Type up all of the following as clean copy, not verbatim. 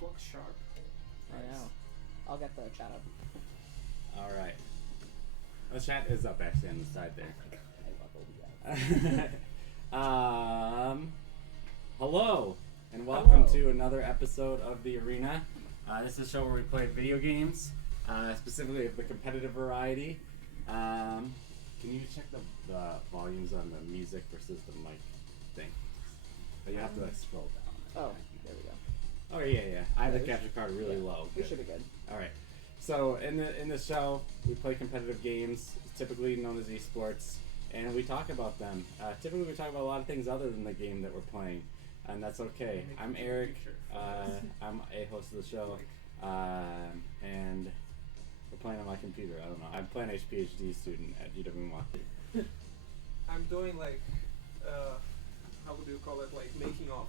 o'clock sharp. I know. I'll get the chat up. All right. The chat is up actually on the side there. I love um, hello, and welcome Hello. to another episode of The Arena. This is a show where we play video games, specifically of the competitive variety. Can you check the volumes on the music versus the mic thing? But you have to scroll down. Oh, there we go. Oh yeah. I have the capture card really low. We should be good. All right. So in the show, we play competitive games, typically known as esports, and we talk about them. Typically, we talk about a lot of things other than the game that we're playing, and that's okay. I'm Eric. I'm a host of the show, and we're playing on my computer. I don't know. I'm playing PhD student at UW-Milwaukee. I'm doing how would you call it? Like making of.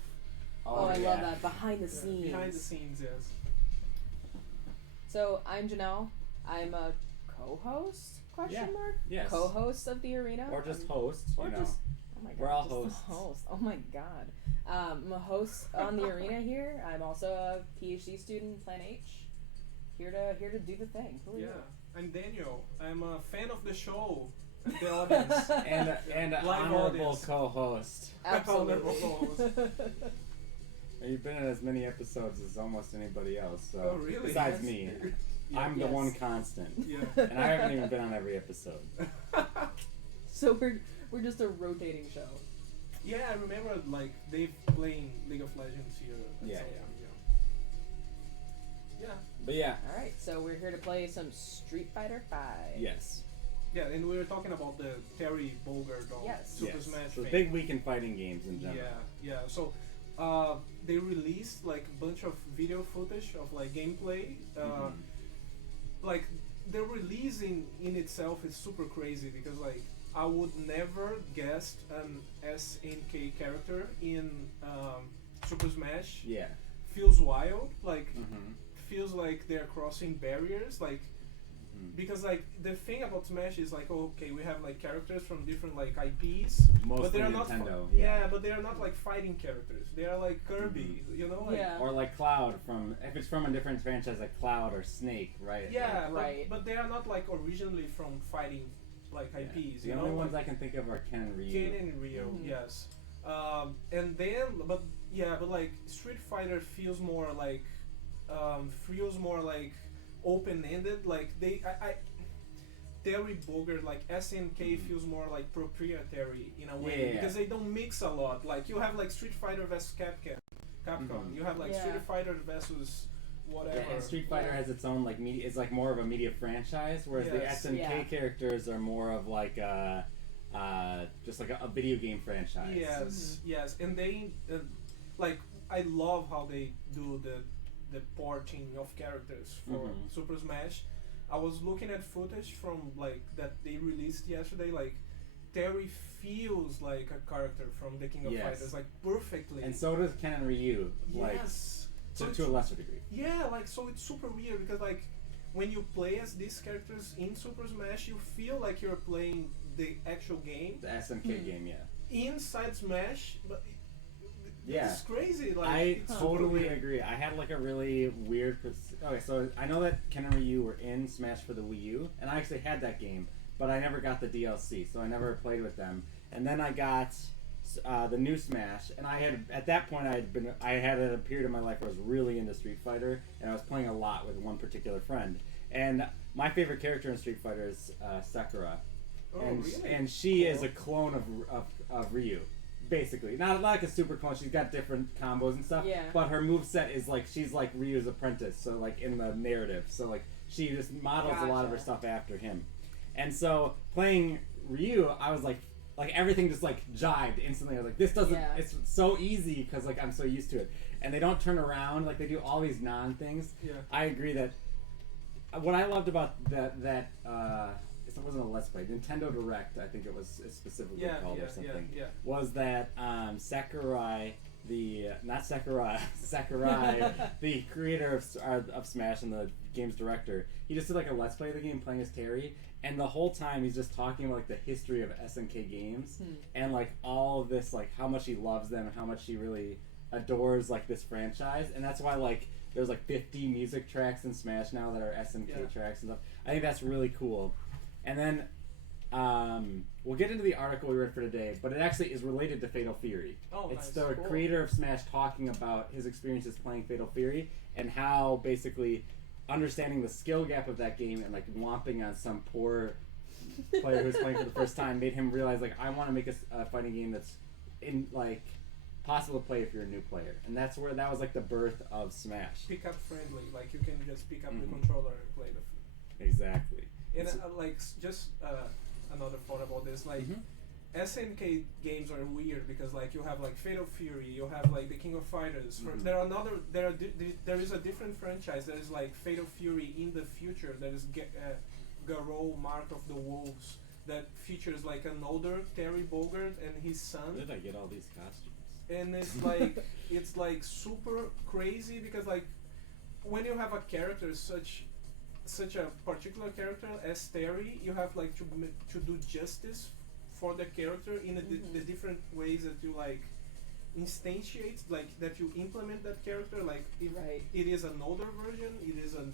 Oh, I love that. Behind the scenes. Behind the scenes, yes. So, I'm Janelle. I'm a co-host, question mark? Yes. Co-host of The Arena. Or just host, or you know. just, oh my god. We're all just hosts. the host. Oh my god. I'm a host on The Arena here. I'm also a PhD student, Plan H. Here to do the thing. Who are you? I'm Daniel. I'm a fan of the show. The audience. And an Live honorable audience. co-host. Absolutely. You've been in as many episodes as almost anybody else. So Oh, really? besides Yes. me, Yeah. I'm the Yes. one constant, Yeah. and I haven't even been on every episode. So we're just a rotating show. Yeah, I remember Dave playing League of Legends here. At Yeah, some yeah. point, yeah. But yeah, Alright, so we're here to play some Street Fighter 5. yes, Yeah, and we were talking about the Terry Bogard on Yes. Super yes. Smash. So fame. big week in fighting games in general. Yeah. So they released a bunch of video footage of gameplay. Mhm. The releasing in itself is super crazy because I would never guessed an SNK character in Super Smash. Yeah. Feels wild. Mm-hmm. Feels like they're crossing barriers. Because the thing about Smash is okay, we have characters from different IPs, Mostly but they are not Nintendo. but they are not fighting characters. They are like Kirby, you know? Yeah. Or like Cloud from if it's from a different franchise, like Cloud or Snake, right? Yeah, Right. but they are not originally from fighting IPs. The You only know? ones I can think of are Ken and Ryu. Ken and Rio, Mhm. yes. And then, but Street Fighter feels more open-ended. Terry Bogard, SNK feels more proprietary in a way Yeah. because they don't mix a lot. You have Street Fighter vs Capcom. Mhm. You have Yeah. Street Fighter versus whatever. Yeah, and Street Fighter Yeah. has its own media. It's more of a media franchise, whereas the Yes. SNK Yeah. characters are more of just a video game franchise. Yes, and they I love how they do the porting of characters for Mhm. Super Smash. I was looking at footage from that they released yesterday. Terry feels like a character from the King of Yes. Fighters, perfectly. And so does Ken and Ryu, yes. So to it's- a lesser degree. Yeah, so it's super weird because when you play as these characters in Super Smash, you feel like you're playing the actual game The SNK Hmm. game, yeah. inside Smash, but Yeah. it's crazy. I It's super totally weird. agree. I had a really weird. Okay, so I know that Ken and Ryu were in Smash for the Wii U, and I actually had that game, but I never got the DLC, so I never played with them. And then I got the new Smash, and at that point I had a period of my life where I was really into Street Fighter, and I was playing a lot with one particular friend. And my favorite character in Street Fighter is Sakura, Oh, and really? and she is Cool. a clone of Ryu. Basically, not like a super clone. She's got different combos and stuff. Yeah. But her moveset is she's like Ryu's apprentice. So in the narrative, so she just models a lot of her Gotcha. stuff after him. And so playing Ryu, I was like everything just jived instantly. I was like, this doesn't. Yeah. It's so easy because I'm so used to it. And they don't turn around. They do all these non things. Yeah. I agree that what I loved about that it wasn't a Let's Play, Nintendo Direct, I think it was specifically called or something, was that Sakurai, Sakurai, the creator of Smash and the game's director, he just did a Let's Play of the game playing as Terry, and the whole time he's just talking about the history of SNK games and all of this, how much he loves them and how much he really adores this franchise, and that's why there's like 50 music tracks in Smash now that are SNK tracks and stuff. I think that's really cool. And then we'll get into the article we read for today, but it actually is related to Fatal Fury. Oh, it's nice. the Cool. creator of Smash talking about his experiences playing Fatal Fury and how basically understanding the skill gap of that game and like whomping on some poor player who's playing for the first time made him realize like I want to make a fighting game that's in like possible to play if you're a new player, and that was like the birth of Smash. Pick up friendly, like you can just pick up the controller and play the. Exactly. And another thought about this, like SNK games are weird because like you have like Fatal Fury, you have like the King of Fighters. There is a different franchise that is like Fatal Fury in the future that is Garou Mark of the Wolves that features like an older Terry Bogard and his son. Where did I get all these costumes? And it's like super crazy because like when you have a character such a particular character as Terry, you have like to do justice for the character in the different ways that you like instantiate, like that you implement that character. Like if it is an older version, it is a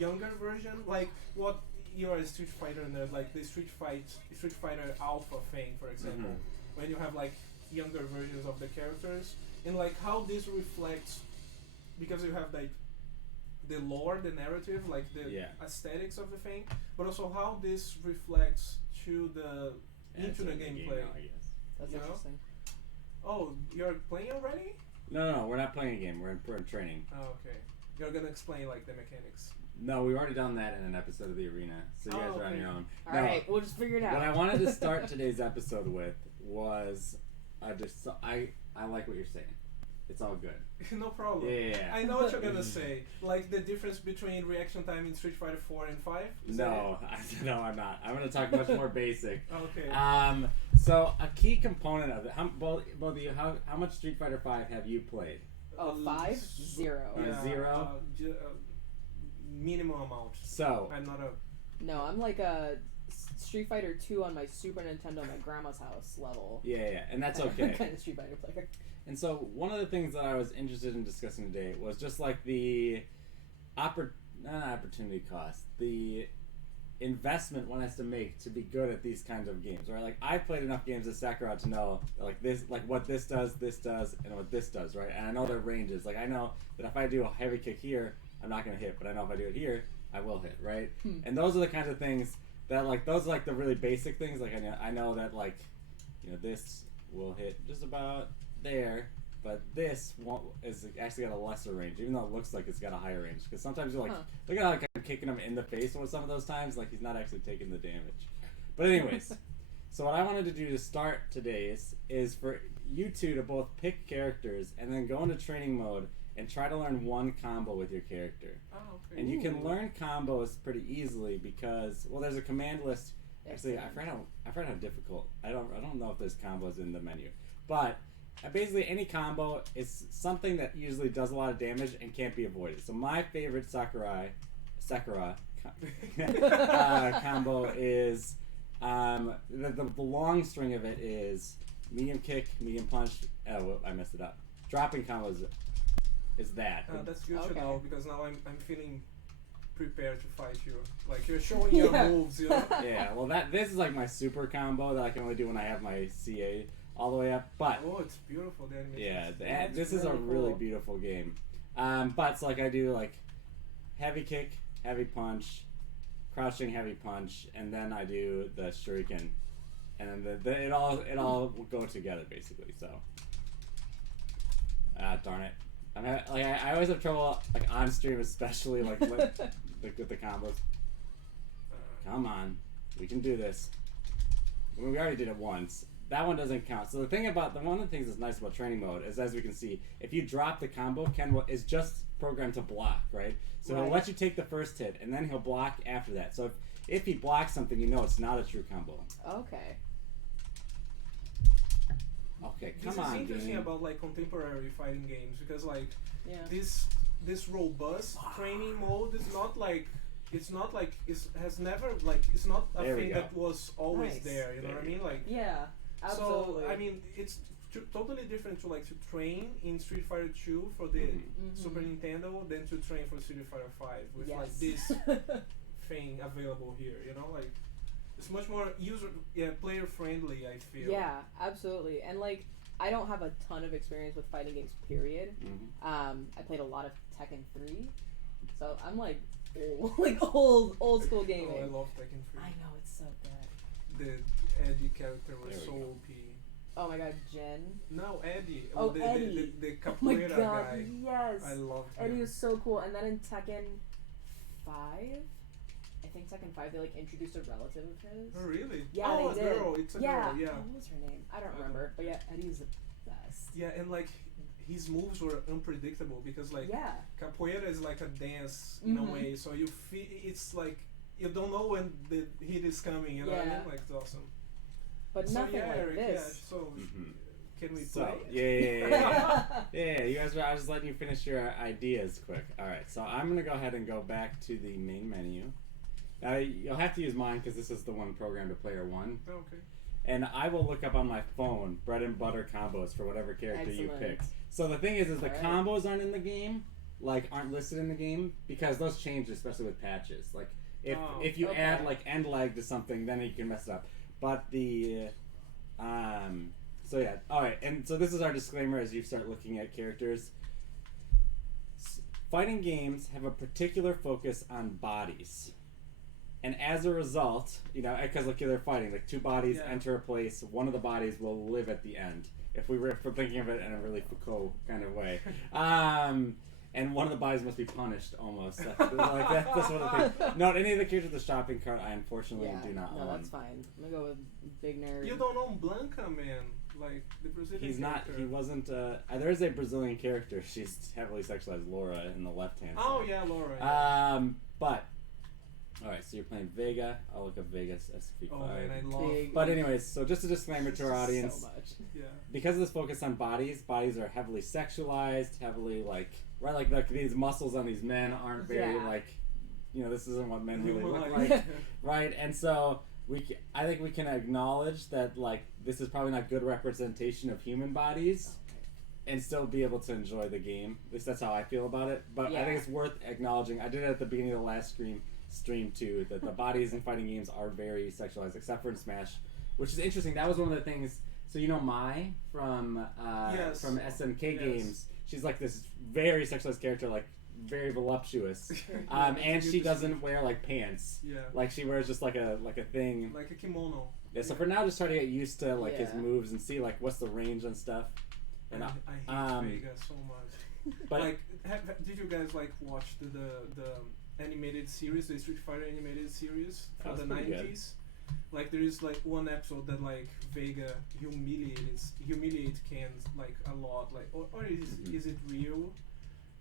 younger version. Like what you're a Street Fighter nerd, like the Street Fighter Alpha thing, for example, when you have like younger versions of the characters, and like how this reflects, because you have like the lore, the narrative, like the aesthetics of the thing, but also how this reflects to the into the gameplay. Now, I guess. That's interesting. Oh, you're playing already? No, we're not playing a game. We're in training. Oh, okay. You're gonna explain like the mechanics. No, we've already done that in an episode of the Arena, so you guys are on your own. All right, we'll just figure it out. What I wanted to start today's episode with was I like what you're saying. It's all good. No problem. Yeah. I know what you're gonna say. Like the difference between reaction time in Street Fighter 4 and 5? No, I'm not. I'm gonna talk much more basic. Okay. So a key component of it. Both of you, how much Street Fighter 5 have you played? 5? 0. Yeah, 0? Minimum amount. So I'm not a. No, I'm like a Street Fighter 2 on my Super Nintendo at my grandma's house level. Yeah, and that's okay. Kind of Street Fighter player. And so one of the things that I was interested in discussing today was just like the not opportunity cost, the investment one has to make to be good at these kinds of games, right? Like I've played enough games as Sakurai to know like this, like what this does, and what this does, right? And I know their ranges. Like I know that if I do a heavy kick here, I'm not gonna hit, but I know if I do it here, I will hit, right? And those are the kinds of things that like those are like the really basic things. Like I know that like this will hit just about there, but this is actually got a lesser range, even though it looks like it's got a higher range. Because sometimes you're like, look at how like, I'm kicking him in the face with some of those times, like he's not actually taking the damage. But anyways, so what I wanted to do to start today's is for you two to both pick characters and then go into training mode and try to learn one combo with your character. Oh, okay. And you can learn combos pretty easily because there's a command list. Actually, I forgot how difficult. I don't know if there's combos in the menu, but basically any combo is something that usually does a lot of damage and can't be avoided. So my favorite Sakura combo is the long string of it is medium kick, medium punch. Oh, I messed it up. Dropping combos is that. That's good to know because now I'm feeling prepared to fight you. Like you're showing your moves, you know? Yeah, well this is like my super combo that I can only do when I have my CA all the way up. But it's beautiful. The animation. Yeah, this is a really beautiful game. But so like I do like heavy kick, heavy punch, crouching heavy punch, and then I do the shuriken, and then it all will go together basically. So darn it. I always have trouble like on stream, especially like with the combos. Come on, we can do this. I mean, we already did it once. That one doesn't count. So one of the things that's nice about training mode is, as we can see, if you drop the combo, Ken is just programmed to block, right? So he'll let you take the first hit, and then he'll block after that. So if he blocks something, you know it's not a true combo. Okay. Okay, this come on, This is interesting game. about like contemporary fighting games because like this robust training mode is not like it's not a thing that was always there. You know what I mean? Like absolutely. So I mean it's totally different to like to train in Street Fighter 2 for the Super Nintendo than to train for Street Fighter 5 with like this thing available here. You know, like it's much more player friendly. I feel. Yeah, absolutely. And like I don't have a ton of experience with fighting games. Period. I played a lot of Tekken 3, so I'm like old school gaming. Oh, I love Tekken 3. I know, it's so good. The Eddie character was so OP. Oh my god, Jen. No, Eddie. Oh, the, Eddie. The Oh my capoeira god, guy. yes. I loved him. Eddie was so cool. And then in Tekken 5, I think Tekken 5, they like introduced a relative of his. Oh, really? Yeah, oh, they a did. girl. It's a girl, yeah. Oh, what was her name? I don't remember. But yeah, Eddie's the best. Yeah, and like his moves were unpredictable because like capoeira is like a dance in a way, so you feel it's like you don't know when the hit is coming. You know what I mean? Like it's awesome. But so, nothing like Eric, this. Yeah, so can we So, play? yeah, you guys, I was just letting you finish your ideas quick. Alright, so I'm going to go ahead and go back to the main menu. Now, you'll have to use mine because this is the one program to player one. Oh, okay. And I will look up on my phone bread and butter combos for whatever character you picked. So the thing is the combos aren't in the game, like aren't listed in the game, because those change, especially with patches. Like if you add like end leg to something, then you can mess it up. But the so yeah, all right. And so this is our disclaimer as you start looking at characters. Fighting games have a particular focus on bodies. And as a result, you know, because like they're fighting, like two bodies enter a place, one of the bodies will live at the end. If we're thinking of it in a really Foucault kind of way, and one of the bodies must be punished almost. That's what I think. Not any of the characters with the shopping cart. I unfortunately do not own. No, that's fine. I'm gonna go with Big Nerd. You don't own Blanca, man. Like the Brazilian. He's character. not. He wasn't. There is a Brazilian character. She's heavily sexualized, Laura, in the left hand side. Oh yeah, Laura. Yeah. But. Alright, so you're playing Vega. I'll look up Vega's SP5. Oh man, I love. But anyways, so just a disclaimer to our audience. So much. Yeah. Because of this focus on bodies are heavily sexualized, heavily like these muscles on these men aren't very like, you know, this isn't what men really look like, right? And so I think we can acknowledge that like this is probably not good representation of human bodies. And still be able to enjoy the game. At least that's how I feel about it. But I think it's worth acknowledging. I did it at the beginning of the last stream too, that the bodies in fighting games are very sexualized, except for in Smash, which is interesting. That was one of the things. So you know Mai from SNK games. She's like this very sexualized character, like very voluptuous, and she doesn't wear like pants. Yeah, like she wears just like a thing, like a kimono. Yeah. So for now, just try to get used to like his moves and see like what's the range and stuff. And I hate Vega so much. But like, did you guys like watch the animated series, the Street Fighter animated series from the 90s? Like there is like one episode that like Vega humiliates Ken like a lot. Like or is it real?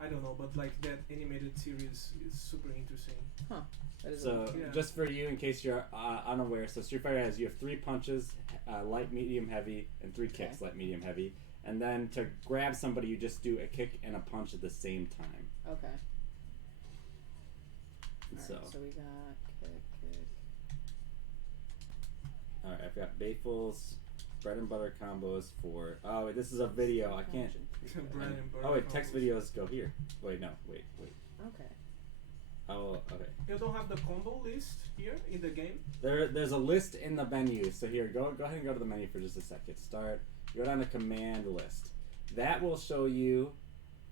I don't know, but like that animated series is super interesting. Huh. So just for you, in case you're unaware, so Street Fighter you have 3 punches, light, medium, heavy, and 3 kicks, light, medium, heavy. And then to grab somebody, you just do a kick and a punch at the same time. Okay. So we got kick. Alright, I've got Bayful's bread and butter combos for... Oh, wait, this is a video. I can't... Oh, wait, text videos go here. Wait, no. Wait. Okay. Oh, okay. You don't have the combo list here in the game? There's a list in the menu. So here, go ahead and go to the menu for just a second. Start. Go down to command list. That will show you...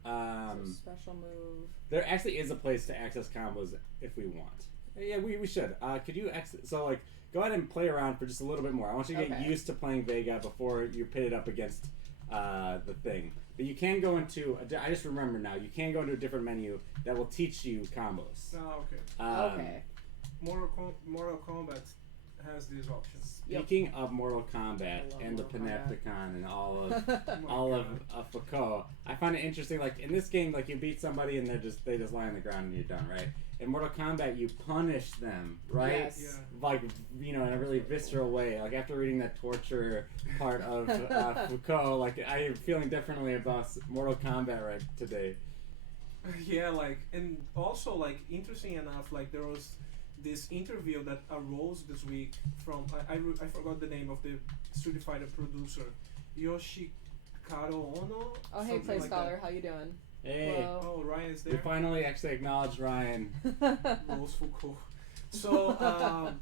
special move. There actually is a place to access combos if we want. Yeah, we should. Could you access... So, like, go ahead and play around for just a little bit more. I want you to get used to playing Vega before you pit it up against the thing. But you can go into... I just remember now. You can go into a different menu that will teach you combos. Oh, okay. Okay. Mortal Kombat has these options. Speaking of Mortal Kombat and the Panopticon and all of Foucault, I find it interesting. Like in this game, like you beat somebody and they just lie on the ground and you're done, right? In Mortal Kombat, you punish them, right? Yes. Yeah. Like in a really visceral way. Like after reading that torture part of Foucault, like I am feeling differently about Mortal Kombat right today. Yeah, like and also like interesting enough, like there was this interview that arose this week from I forgot the name of the Street Fighter producer, Karo Ono. Oh, hey, something Play like Scholar, that. how you doing? Hey, Oh, Ryan is we there. finally actually acknowledged Ryan. Rose Foucault. So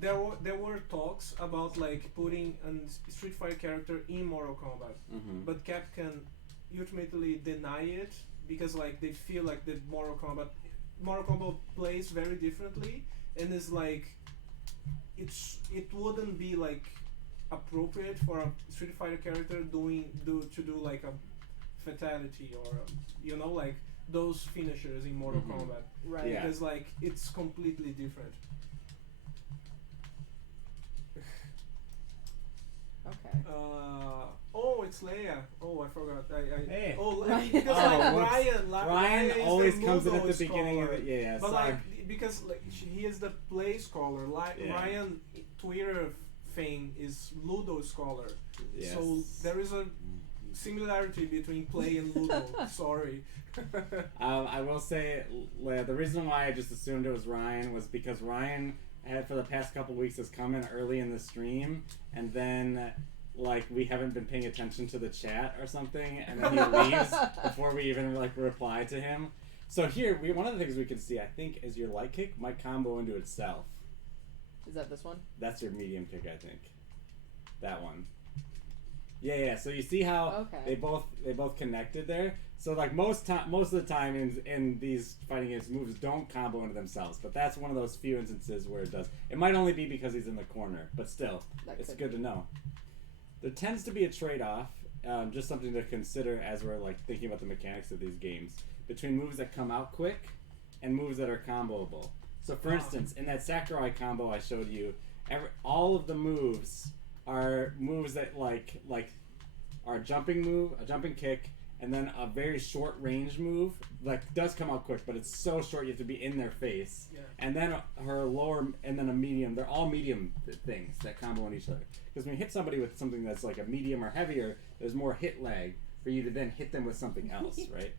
there were talks about like putting a Street Fighter character in Mortal Kombat, but Capcom ultimately deny it because like they feel like the Mortal Kombat plays very differently, and is like it wouldn't be like appropriate for a Street Fighter character to do like a fatality or like those finishers in Mortal Kombat, Right. Yeah. because like it's completely different. Okay. Oh, it's Leia. Oh, I forgot. Hey. Oh, Ryan. because Oh, like whoops. Ryan is always the comes in Ludo at the beginning of scholar. it. Yeah, But sorry. like because like he is the play scholar. Yeah. Ryan Twitter thing is Ludo scholar. Yes. So there is a similarity between play and Ludo. Sorry. I will say, the reason why I just assumed it was Ryan was because Ryan had for the past couple weeks has come in early in the stream, and then like we haven't been paying attention to the chat or something, and then he leaves before we even like reply to him. So here, one of the things we can see, I think, is your light kick might combo into itself. Is that this one? That's your medium kick, I think. That one. Yeah. So you see how Okay. they both connected there. So like most of the time in these fighting games, moves don't combo into themselves. But that's one of those few instances where it does. It might only be because he's in the corner, but still, it's good to know. There tends to be a trade-off, just something to consider as we're like thinking about the mechanics of these games, between moves that come out quick and moves that are comboable. So for instance, in that Sakurai combo I showed you, all of the moves are moves that like are a jumping move, a jumping kick, and then a very short range move like does come out quick, but it's so short you have to be in their face. Yeah. And then her lower, and then a medium. They're all medium things that combo on each other. Because when you hit somebody with something that's like a medium or heavier, there's more hit lag for you to then hit them with something else, right?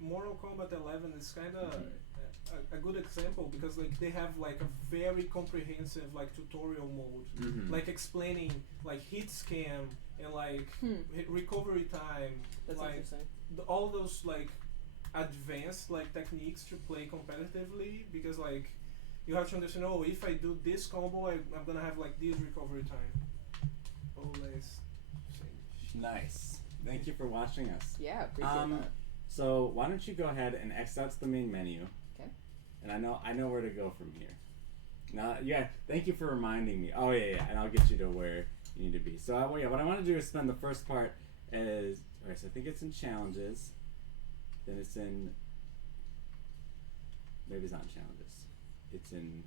Mortal Kombat 11 is kind of a good example because like they have like a very comprehensive like tutorial mode, like explaining like hit scan and like recovery time. That's like interesting. all those like advanced like techniques to play competitively, because like you have to understand, oh, if I do this combo, I'm gonna have like this recovery time. Oh, let's see. Nice. Thank you for watching us. Yeah, appreciate that. So why don't you go ahead and X out the main menu. Okay. And I know where to go from here. Now, yeah, thank you for reminding me. Oh yeah, and I'll get you to where you need to be. So what I want to do is spend the first part as, alright, so I think it's in challenges. Then it's in, maybe it's not in challenges. It's in,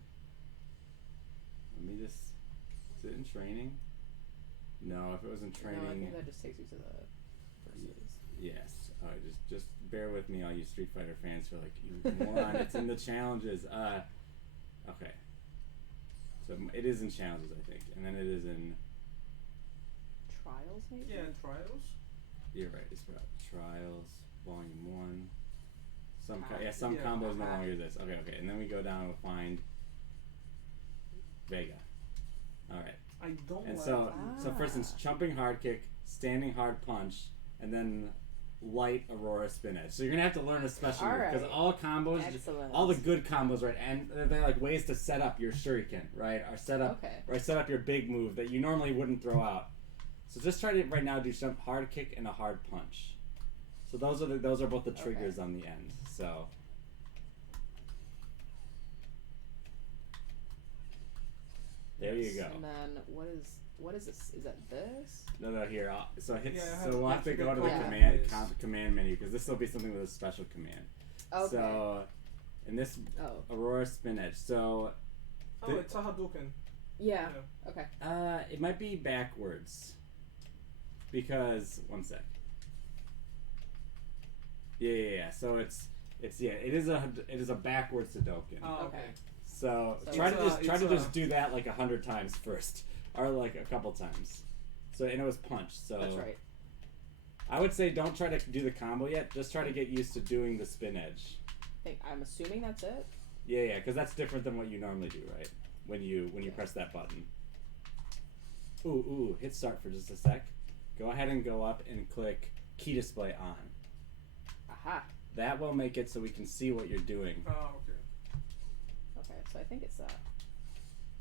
let me just, is it in training? No, if it was in training. No, I think that just takes you to the versus. Yes. Alright, just bear with me, all you Street Fighter fans, for like, you moron, it's in the challenges. Okay. So it is in challenges, I think. And then it is in, Trials, maybe? Yeah, trials. you're right, it's about Trials, Volume 1. Some Yeah, combos no longer exist. Okay. And then we go down and we'll find Vega. Alright. I don't And like so for instance, jumping hard kick, standing hard punch, and then light Aurora spin edge. So you're gonna have to learn a special move, because Alright. all combos, Excellent. all the good combos, right? And they're like ways to set up your shuriken, right? Or set up your big move that you normally wouldn't throw out. So just try to right now do some hard kick and a hard punch. So those are both the triggers on the end. So there you go. And then what is this? Is that this? No, here. So hit. Yeah, so we'll have to go to the Yeah. command menu, because this will be something with a special command. Okay. So, in this Aurora spin edge. So, it's a Hadouken. Yeah. Okay. it might be backwards. Because one sec. Yeah. So it is a backwards Hadouken. Oh, Okay. So So try it's to just do that like 100 times first, or like a couple times. So, and it was punch. So That's right. I would say don't try to do the combo yet. Just try to get used to doing the spin edge. I'm assuming that's it. Yeah, because that's different than what you normally do, right? When you press that button. hit start for just a sec. Go ahead and go up and click key display on. Aha. That will make it so we can see what you're doing. Oh, okay. Okay, so I think it's that.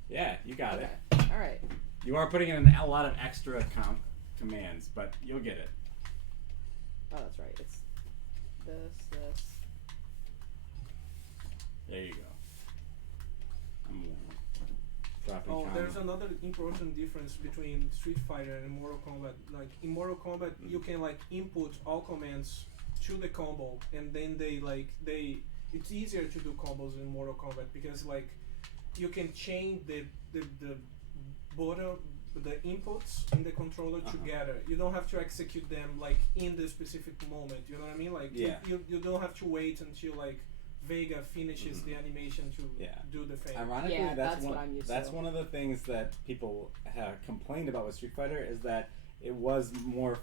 Yeah, you got Okay. it. All right. You are putting in a lot of extra commands, but you'll get it. Oh, that's right. It's this. There you go. I'm dropping Oh, combo. there's another important difference between Street Fighter and Mortal Kombat. Like in Mortal Kombat, you can like input all commands to the combo, and then it's easier to do combos in Mortal Kombat because like you can chain the inputs in the controller together. You don't have to execute them like in the specific moment. You know what I mean? Like you don't have to wait until like Vega finishes the animation to do the thing. Ironically, Yeah, that's what I'm used that's to. one of the things that people have complained about with Street Fighter is that it was more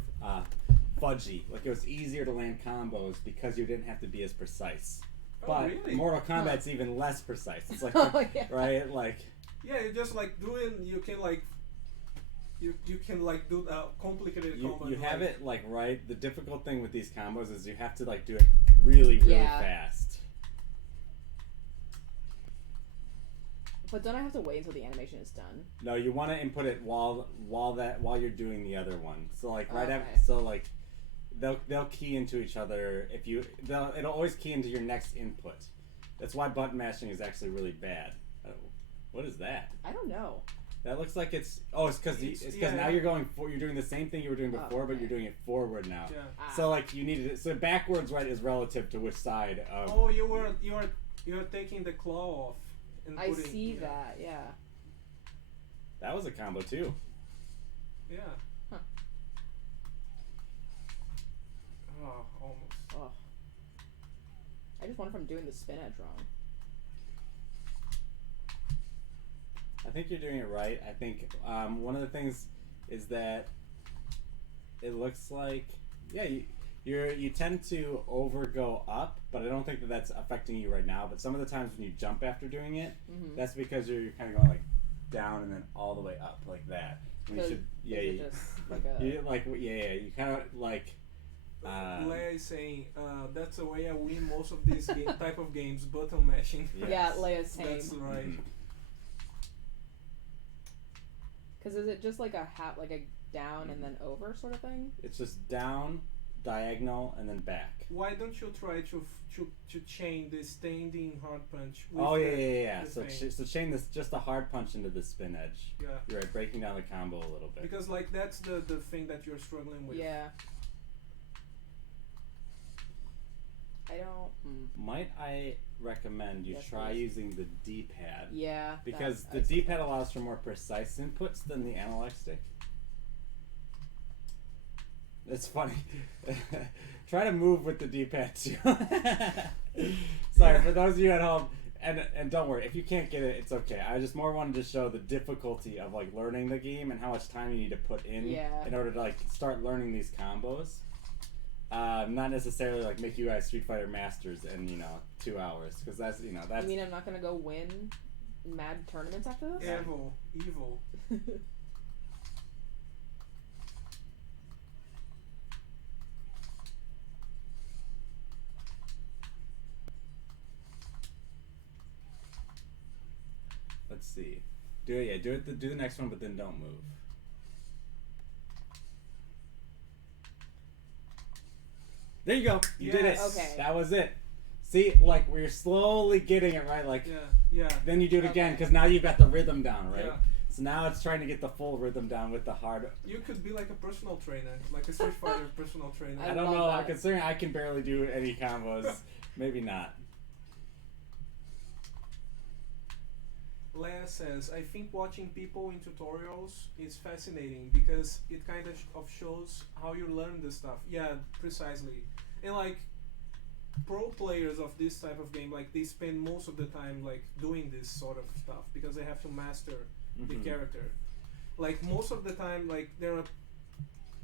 fudgy. Like it was easier to land combos because you didn't have to be as precise. Oh, But really? Mortal Kombat's even less precise. It's like Oh, yeah. right, like Yeah, you just like doing. You can like. You can like do a complicated combo. you and, have like, it like right. The difficult thing with these combos is you have to like do it really Yeah. fast. But don't I have to wait until the animation is done? No, you want to input it while you're doing the other one. So like right Okay. after, so like they'll key into each other. It'll always key into your next input. That's why button mashing is actually really bad. What is that? I don't know. That looks like it's because now you're doing the same thing you were doing before, but okay. you're doing it forward now. Yeah. Ah. So like you needed it. So backwards right is relative to which side of. Oh, you're taking the claw off. And I putting, see that. Yeah. That was a combo too. Yeah. Huh. Oh, almost. Oh. I just wonder if I'm doing the spin edge wrong. I think you're doing it right. I think one of the things is that it looks like you tend to go up, but I don't think that that's affecting you right now. But some of the times when you jump after doing it, that's because you're kind of going like down and then all the way up like that. And you should you kind of like. Leia is saying that's the way I win most of these type of games, button mashing. Yes. Yeah, Leia's saying. That's right. Mhm. Because is it just like a down and then over sort of thing? It's just down, diagonal, and then back. Why don't you try to chain the standing hard punch? With Oh the, yeah. the So thing? so chain this just a hard punch into the spin edge. Yeah. You're right, breaking down the combo a little bit. Because like that's the thing that you're struggling with. Yeah. I don't. Might I recommend you Yes, try please. using the D-pad? Yeah. Because the I see D-pad that. allows for more precise inputs than the analog stick. It's funny. Try to move with the D-pad too. Sorry, for those of you at home, and don't worry, if you can't get it, it's okay. I just more wanted to show the difficulty of like learning the game and how much time you need to put in order to like start learning these combos. Not necessarily like make you guys Street Fighter masters in 2 hours, because that's. You mean I'm not gonna go win mad tournaments after this? Evil. Let's see. Do the next one, but then don't move. There you go. You did it. Yes. Okay. That was it. See, like we're slowly getting it right. Like Yeah. then you do it again Okay. because now you've got the rhythm down, right? Yeah. So now it's trying to get the full rhythm down with the hard. You could be like a personal trainer, like a Street Fighter personal trainer. I I don't love know. that. Considering I can barely do any combos, maybe not. Leia says, I think watching people in tutorials is fascinating because it kind of shows how you learn this stuff. Yeah, precisely. And like pro players of this type of game, like they spend most of the time like doing this sort of stuff because they have to master the character. Like most of the time, like there are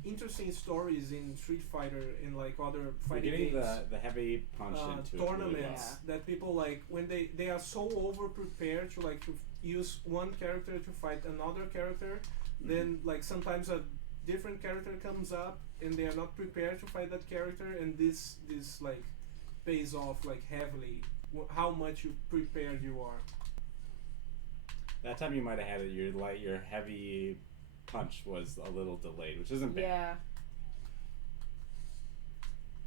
interesting stories in Street Fighter and like other We're fighting getting games. the heavy punch into it. Tournaments Really well. that people like when they are so over prepared to like to use one character to fight another character Then like sometimes a different character comes up and they are not prepared to fight that character, and this like pays off like heavily how much you prepared you are. That time you might have had it. Your heavy punch was a little delayed, which isn't bad. Yeah.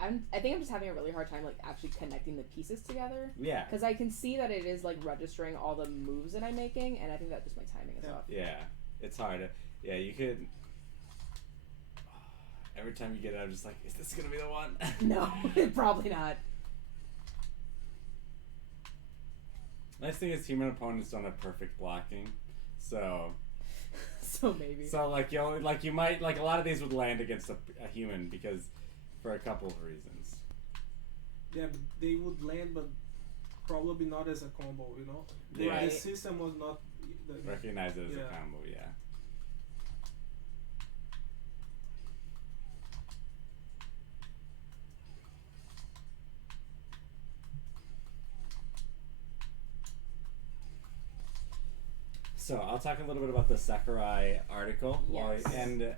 I think I'm just having a really hard time like actually connecting the pieces together. Yeah. Because I can see that it is like registering all the moves that I'm making, and I think that just my timing is off. Yeah, it's hard. Yeah, you could. Every time you get it, I'm just like, is this gonna be the one? No, probably not. Nice thing is, human opponents don't have perfect blocking, so. So maybe. So like you might like a lot of these would land against a human because. For a couple of reasons. Yeah, they would land, but probably not as a combo, you know? Yeah. Right. The system was not... Recognize it as a combo, yeah. So, I'll talk a little bit about the Sakurai article. Yes. And,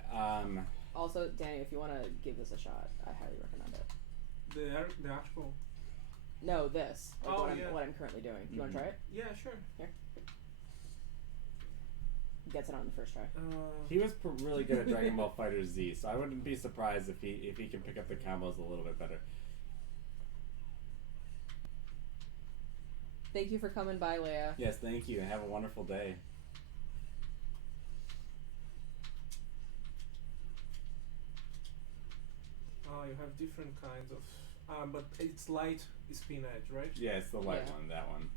Also, Danny, if you want to give this a shot, I highly recommend it. The article? No, this. Like Oh, what I'm currently doing. Do you want to try it? Yeah, sure. Here. Gets it on the first try. He was really good at Dragon Ball Fighter Z, so I wouldn't be surprised if he can pick up the combos a little bit better. Thank you for coming by, Leia. Yes, thank you, and have a wonderful day. You have different kinds of... but it's light spin edge, right? Yeah, it's the light Yeah. one, that one.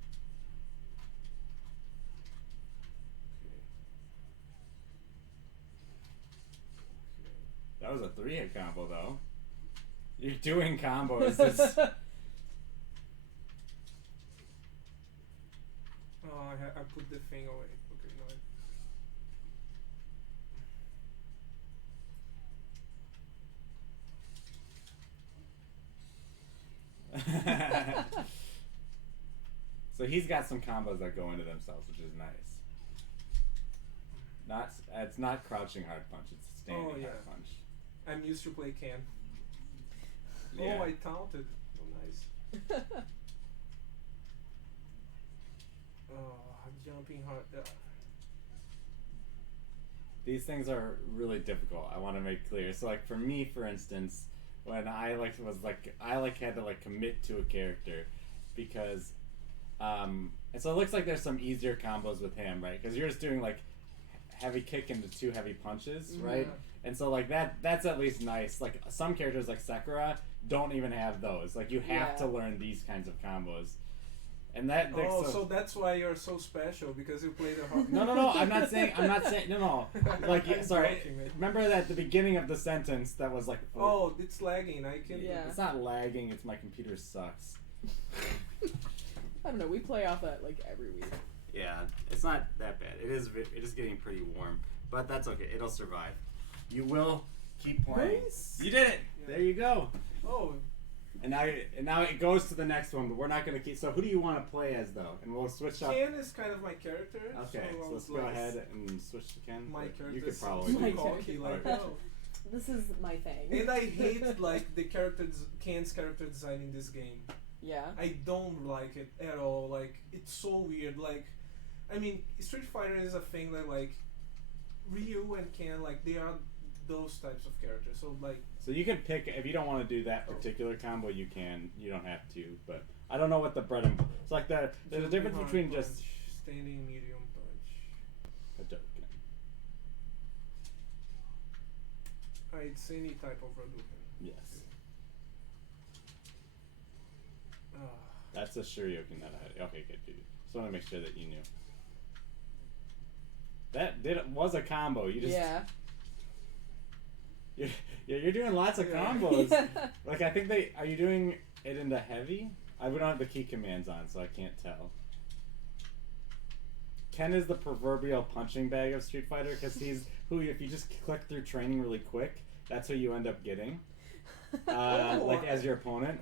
Okay. That was a 3-hit combo, though. You're doing combos. It's... Oh, I put the thing away. Okay, no. So he's got some combos that go into themselves, which is nice. It's not crouching hard punch, it's standing hard punch. I'm used to play Ken. Yeah. Oh, I taunted. Oh, nice. Oh, jumping hard. These things are really difficult. I want to make clear. So, like for me, for instance, when I had to commit to a character, because, and so it looks like there's some easier combos with him, right? Because you're just doing like heavy kick into 2 heavy punches, right? Yeah. And so like that's at least nice. Like some characters like Sakura don't even have those. Like you have to learn these kinds of combos. And so that's why you're so special, because you play the hard. No, I'm not saying no. Like sorry. Joking, man. Remember that the beginning of the sentence that was like Oh, it's lagging. I can. Yeah. It's not lagging, it's my computer sucks. I don't know. We play off that like every week. Yeah, it's not that bad. It is getting pretty warm, but that's okay. It'll survive. You will keep playing. Nice. You did it. Yeah. There you go. Oh. And now it goes to the next one, but we're not gonna keep. So who do you want to play as though? And we'll switch up. Ken is kind of my character. Okay, so let's go ahead and switch to Ken. My character. You could is probably. so My cocky, like character. oh. This is my thing. And I hate like the Ken's character design in this game. Yeah. I don't like it at all. Like it's so weird. Like, I mean, Street Fighter is a thing that like Ryu and Ken, like they are those types of characters. So like. So you can pick if you don't want to do that particular combo. You can. You don't have to. But I don't know what the bread and it's like there's a difference Hard between punch, just standing medium punch. a Hadouken. It's any type of Hadouken. Yes. Ah. That's a Shoryuken that I had. Okay, good. Just want to make sure that you knew. That was a combo. You just You're doing lots of combos. Like I think are you doing it into heavy? We don't have the key commands on, so I can't tell. Ken is the proverbial punching bag of Street Fighter because he's who, if you just click through training really quick, that's who you end up getting. Like as your opponent.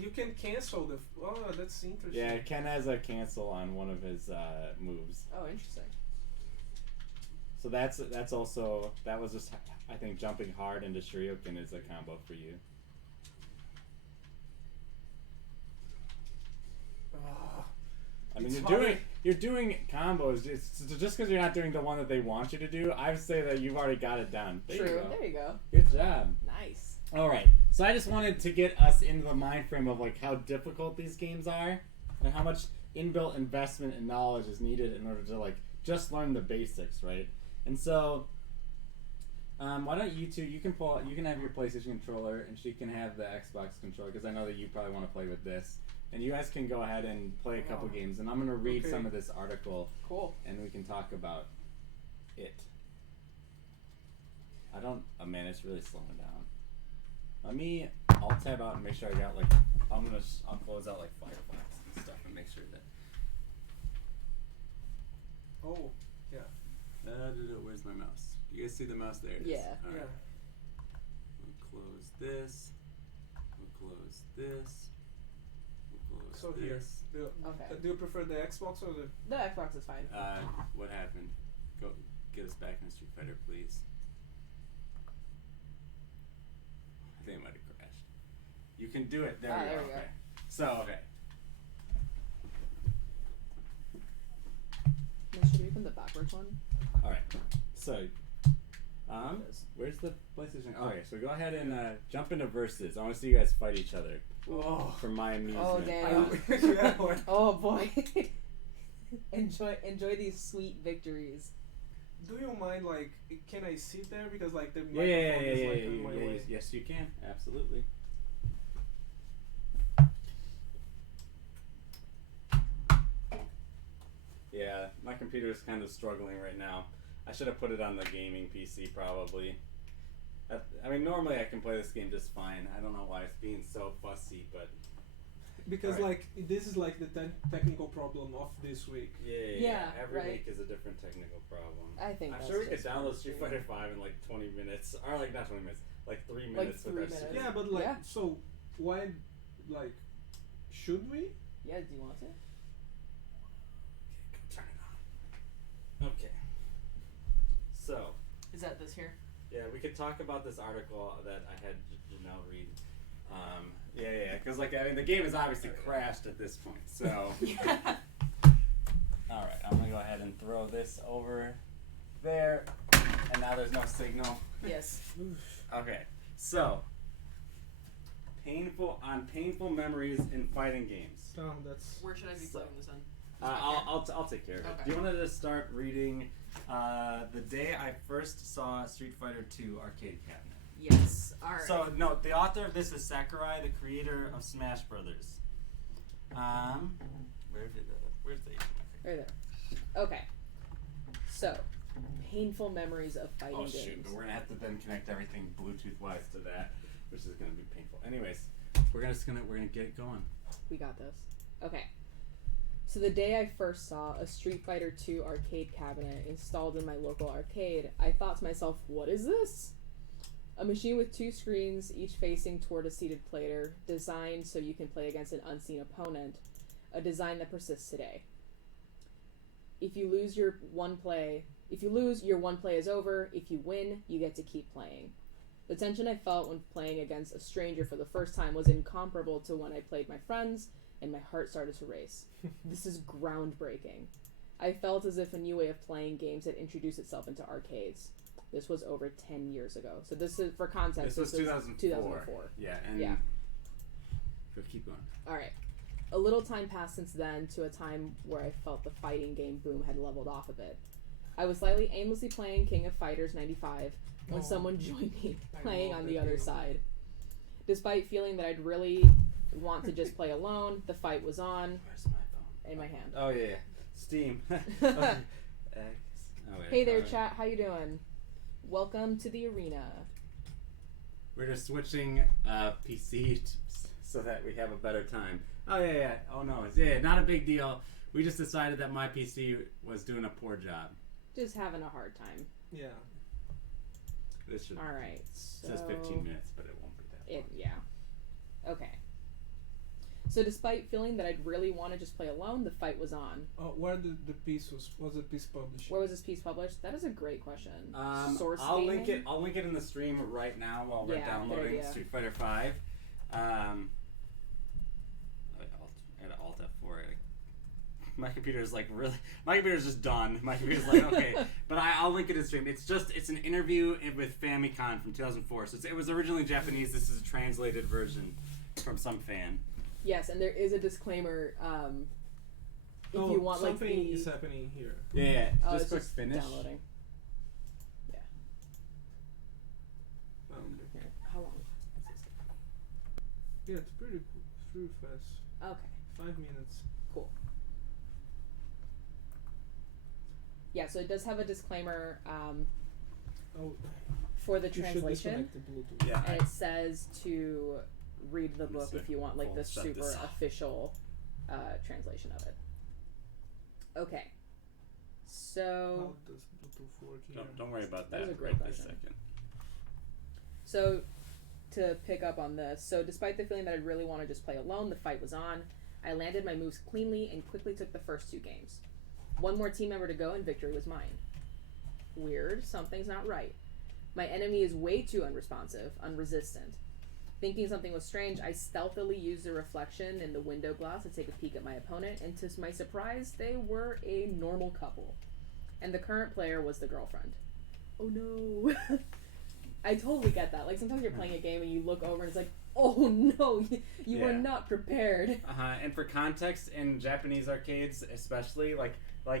You can cancel the. Oh, that's interesting. Yeah, Ken has a cancel on one of his moves. Oh, interesting. So that's also, that was just, I think, jumping hard into Shoryuken is a combo for you. I mean, you're doing combos. It's just because you're not doing the one that they want you to do. I would say that you've already got it done. There True. You go. There you go. Good job. Nice. All right. So I just wanted to get us into the mind frame of like how difficult these games are, and how much inbuilt investment and knowledge is needed in order to like just learn the basics, right? And so, why don't you two? You can have your PlayStation controller, and she can have the Xbox controller, because I know that you probably want to play with this. And you guys can go ahead and play a couple games, and I'm going to read some of this article. Cool. And we can talk about it. Man, it's really slowing down. I'll tab out and make sure I got like, I'll close out like Firefox and stuff and make sure that. Oh, yeah. Where's my mouse? You guys see the mouse? There it is. Yeah. All right. Yeah. We'll close this. We'll close this. So here, do you prefer the Xbox or the? The Xbox is fine. What happened? Go get us back in Street Fighter, please. I think it might have crashed. You can do it. There we go. Okay. So Should we open the backwards one? All right. So, where's the PlayStation? Oh, okay, so go ahead and jump into versus. I want to see you guys fight each other. Oh. For my amusement. Oh, damn. Oh boy. enjoy these sweet victories. Do you mind, like, can I sit there because like the microphone is like in my way? Yes, you can. Absolutely. Yeah, my computer is kind of struggling right now. I should have put it on the gaming PC probably. I mean, normally I can play this game just fine. I don't know why it's being so fussy, but because like this is like the technical problem of this week. Yeah. Every week is a different technical problem. I think I'm sure we could download Street Fighter 5 in like 20 minutes, or like not 20 minutes, like 3 minutes. Like 3 minutes. Yeah, but like so why, like, should we? Yeah. Do you want to? Okay, go turn it on. Okay. So. Is that this here? Yeah, we could talk about this article that I had Janelle read. Because like I mean, the game has obviously crashed at this point. So, all right, I'm gonna go ahead and throw this over there, and now there's no signal. Yes. Okay, so painful memories in fighting games. Oh, that's. Where should I be putting this in? I'll take care of it. Okay. Do you want to just start reading the day I first saw Street Fighter 2 arcade cabinet? Yes. All right. So no, the author of this is Sakurai, the creator of Smash Brothers. Where's the right there. Okay. So, painful memories of fighting games. Oh shoot! But we're gonna have to then connect everything Bluetooth wise to that, which is gonna be painful. Anyways, we're gonna get it going. We got this. Okay. So the day I first saw a Street Fighter 2 arcade cabinet installed in my local arcade, I thought to myself, what is this? A machine with 2 screens, each facing toward a seated player, designed so you can play against an unseen opponent, a design that persists today. If you lose, your one play is over. If you win, you get to keep playing. The tension I felt when playing against a stranger for the first time was incomparable to when I played my friends, and my heart started to race. This is groundbreaking. I felt as if a new way of playing games had introduced itself into arcades. This was over 10 years ago. So this is, for context, this was 2004. Yeah, and yeah. Keep going. Alright. A little time passed since then to a time where I felt the fighting game boom had leveled off a bit. I was slightly aimlessly playing King of Fighters 95 when someone joined me playing on the other side. Despite feeling that I'd really want to just play alone, the fight was on. Where's my phone? In my hand. Oh yeah. Steam. Hey there, chat. How you doing? Welcome to the arena. We're just switching PC so that we have a better time. Oh yeah. Oh no, not a big deal. We just decided that my PC was doing a poor job. Just having a hard time. Yeah. This should. All right. It says 15 minutes, but it won't be that long. Yeah. Okay. So despite feeling that I'd really want to just play alone, the fight was on. Where the piece was the piece published? Where was this piece published? That is a great question. Source I'll Gaming? I'll link it in the stream right now while we're Yeah, good downloading idea. Street Fighter 5. Alt F4. My computer's like really. My computer's just done. My computer's like okay, but I'll link it in the stream. It's an interview with Famicom from 2004. So it was originally Japanese. This is a translated version from some fan. Yes, and there is a disclaimer. If you want like something the is happening here. Yeah. it's Just click just finish. downloading. Here, how long? Yeah, it's pretty fast. Okay. 5 minutes. Cool. Yeah, so it does have a disclaimer Oh, for the you should translation, disconnect the Bluetooth. Yeah. and it says to read the book if you want like the Shut this super off. official translation of it. Okay. So How does Bluetooth work here? Don't worry about That that was a great right this question. second. So, to pick up on this, so despite the feeling that I'd really want to just play alone, the fight was on. I landed my moves cleanly and quickly took the first 2 games. One more team member to go and victory was mine. Weird, something's not right. My enemy is way too unresponsive, unresistant. Thinking something was strange, I stealthily used a reflection in the window glass to take a peek at my opponent, and to my surprise, they were a normal couple. And the current player was the girlfriend. Oh no. I totally get that. Like, sometimes you're playing a game and you look over and it's like, oh no, you were Yeah. not prepared. And for context, in Japanese arcades especially, like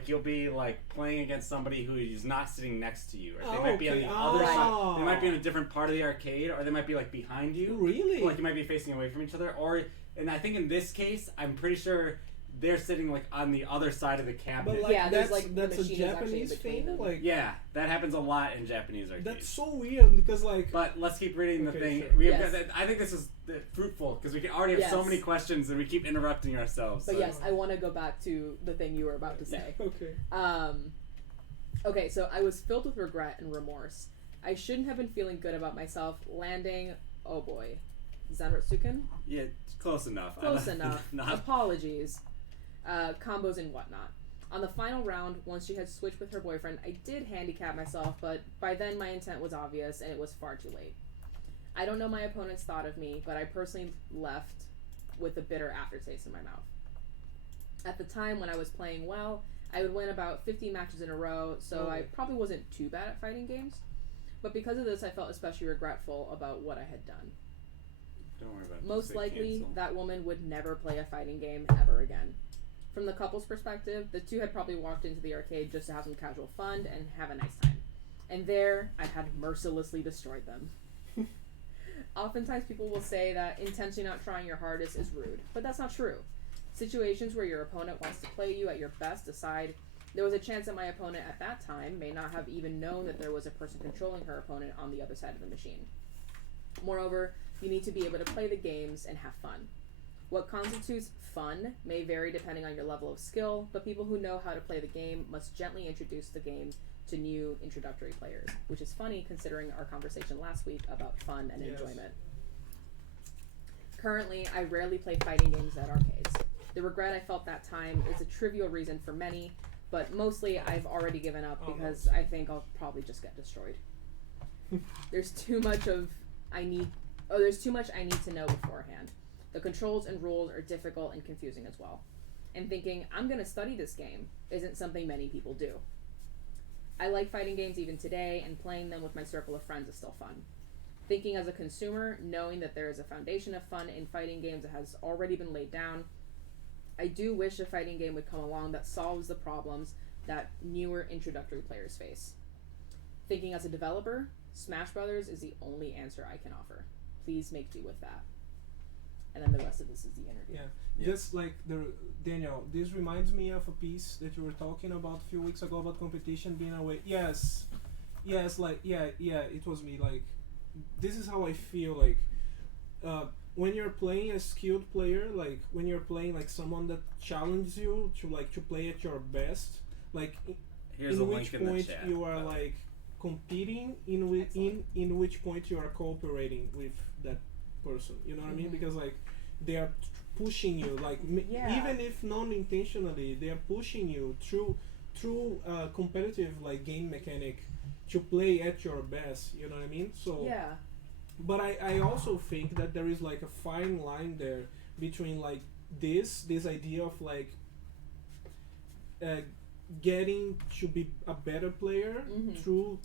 you'll be like playing against somebody who is not sitting next to you, or they might be on the other side. They might be in a different part of the arcade, or they might be like behind you. Really? Like you might be facing away from each other, and I think in this case, I'm pretty sure they're sitting like on the other side of the cabinet. But like, Yeah, there's, that's, like, the that's a machine is actually Japanese between thing? them. Like, Yeah, that happens a lot in Japanese arcades. that's so weird because like... But let's keep reading the Okay, thing. sure. Have Yes. I think this is fruitful because we can already have so Yes. many questions and we keep interrupting ourselves. But so. yes, I want to go back to the thing you were about to say. Okay. Okay, so I was filled with regret and remorse. I shouldn't have been feeling good about myself landing, oh boy, Zanratsuken? Yeah, close enough. Close enough. Not Apologies. Combos and whatnot. On the final round, once she had switched with her boyfriend, I did handicap myself, but by then my intent was obvious and it was far too late. I don't know my opponent's thought of me, but I personally left with a bitter aftertaste in my mouth. At the time when I was playing well, I would win about 50 matches in a row, so I probably wasn't too bad at fighting games. But because of this, I felt especially regretful about what I had done. Don't worry about it. Most Just say likely, cancel. that woman would never play a fighting game ever again. From the couple's perspective, the two had probably walked into the arcade just to have some casual fun and have a nice time. And there, I had mercilessly destroyed them. Oftentimes, people will say that intentionally not trying your hardest is rude, but that's not true. Situations where your opponent wants to play you at your best aside, there was a chance that my opponent at that time may not have even known that there was a person controlling her opponent on the other side of the machine. Moreover, you need to be able to play the games and have fun. What constitutes fun may vary depending on your level of skill, but people who know how to play the game must gently introduce the game to new introductory players, which is funny considering our conversation last week about fun and Yes. enjoyment. Currently, I rarely play fighting games at arcades. The regret I felt that time is a trivial reason for many, but mostly I've already given up because I think I'll probably just get destroyed. There's too much I need to know beforehand. The controls and rules are difficult and confusing as well. And thinking, I'm going to study this game isn't something many people do. I like fighting games even today, and playing them with my circle of friends is still fun. Thinking as a consumer, knowing that there is a foundation of fun in fighting games that has already been laid down, I do wish a fighting game would come along that solves the problems that newer introductory players face. Thinking as a developer, Smash Brothers is the only answer I can offer. Please make do with that. And then the rest of this is the interview. Yeah. Just like Daniel, this reminds me of a piece that you were talking about a few weeks ago about competition being a way. Yes, like it was me. Like, this is how I feel. Like, when you're playing a skilled player, like when you're playing like someone that challenges you to play at your best, like Here's a in link which in the point chat. you are like competing, in which point you are cooperating with that person. You know what I mean? Because like they are pushing you, like Yeah. even if non-intentionally, they are pushing you through competitive like game mechanic to play at your best. You know what I mean? So, Yeah. but I also think that there is like a fine line there between like this idea of like uh, getting to be a better player through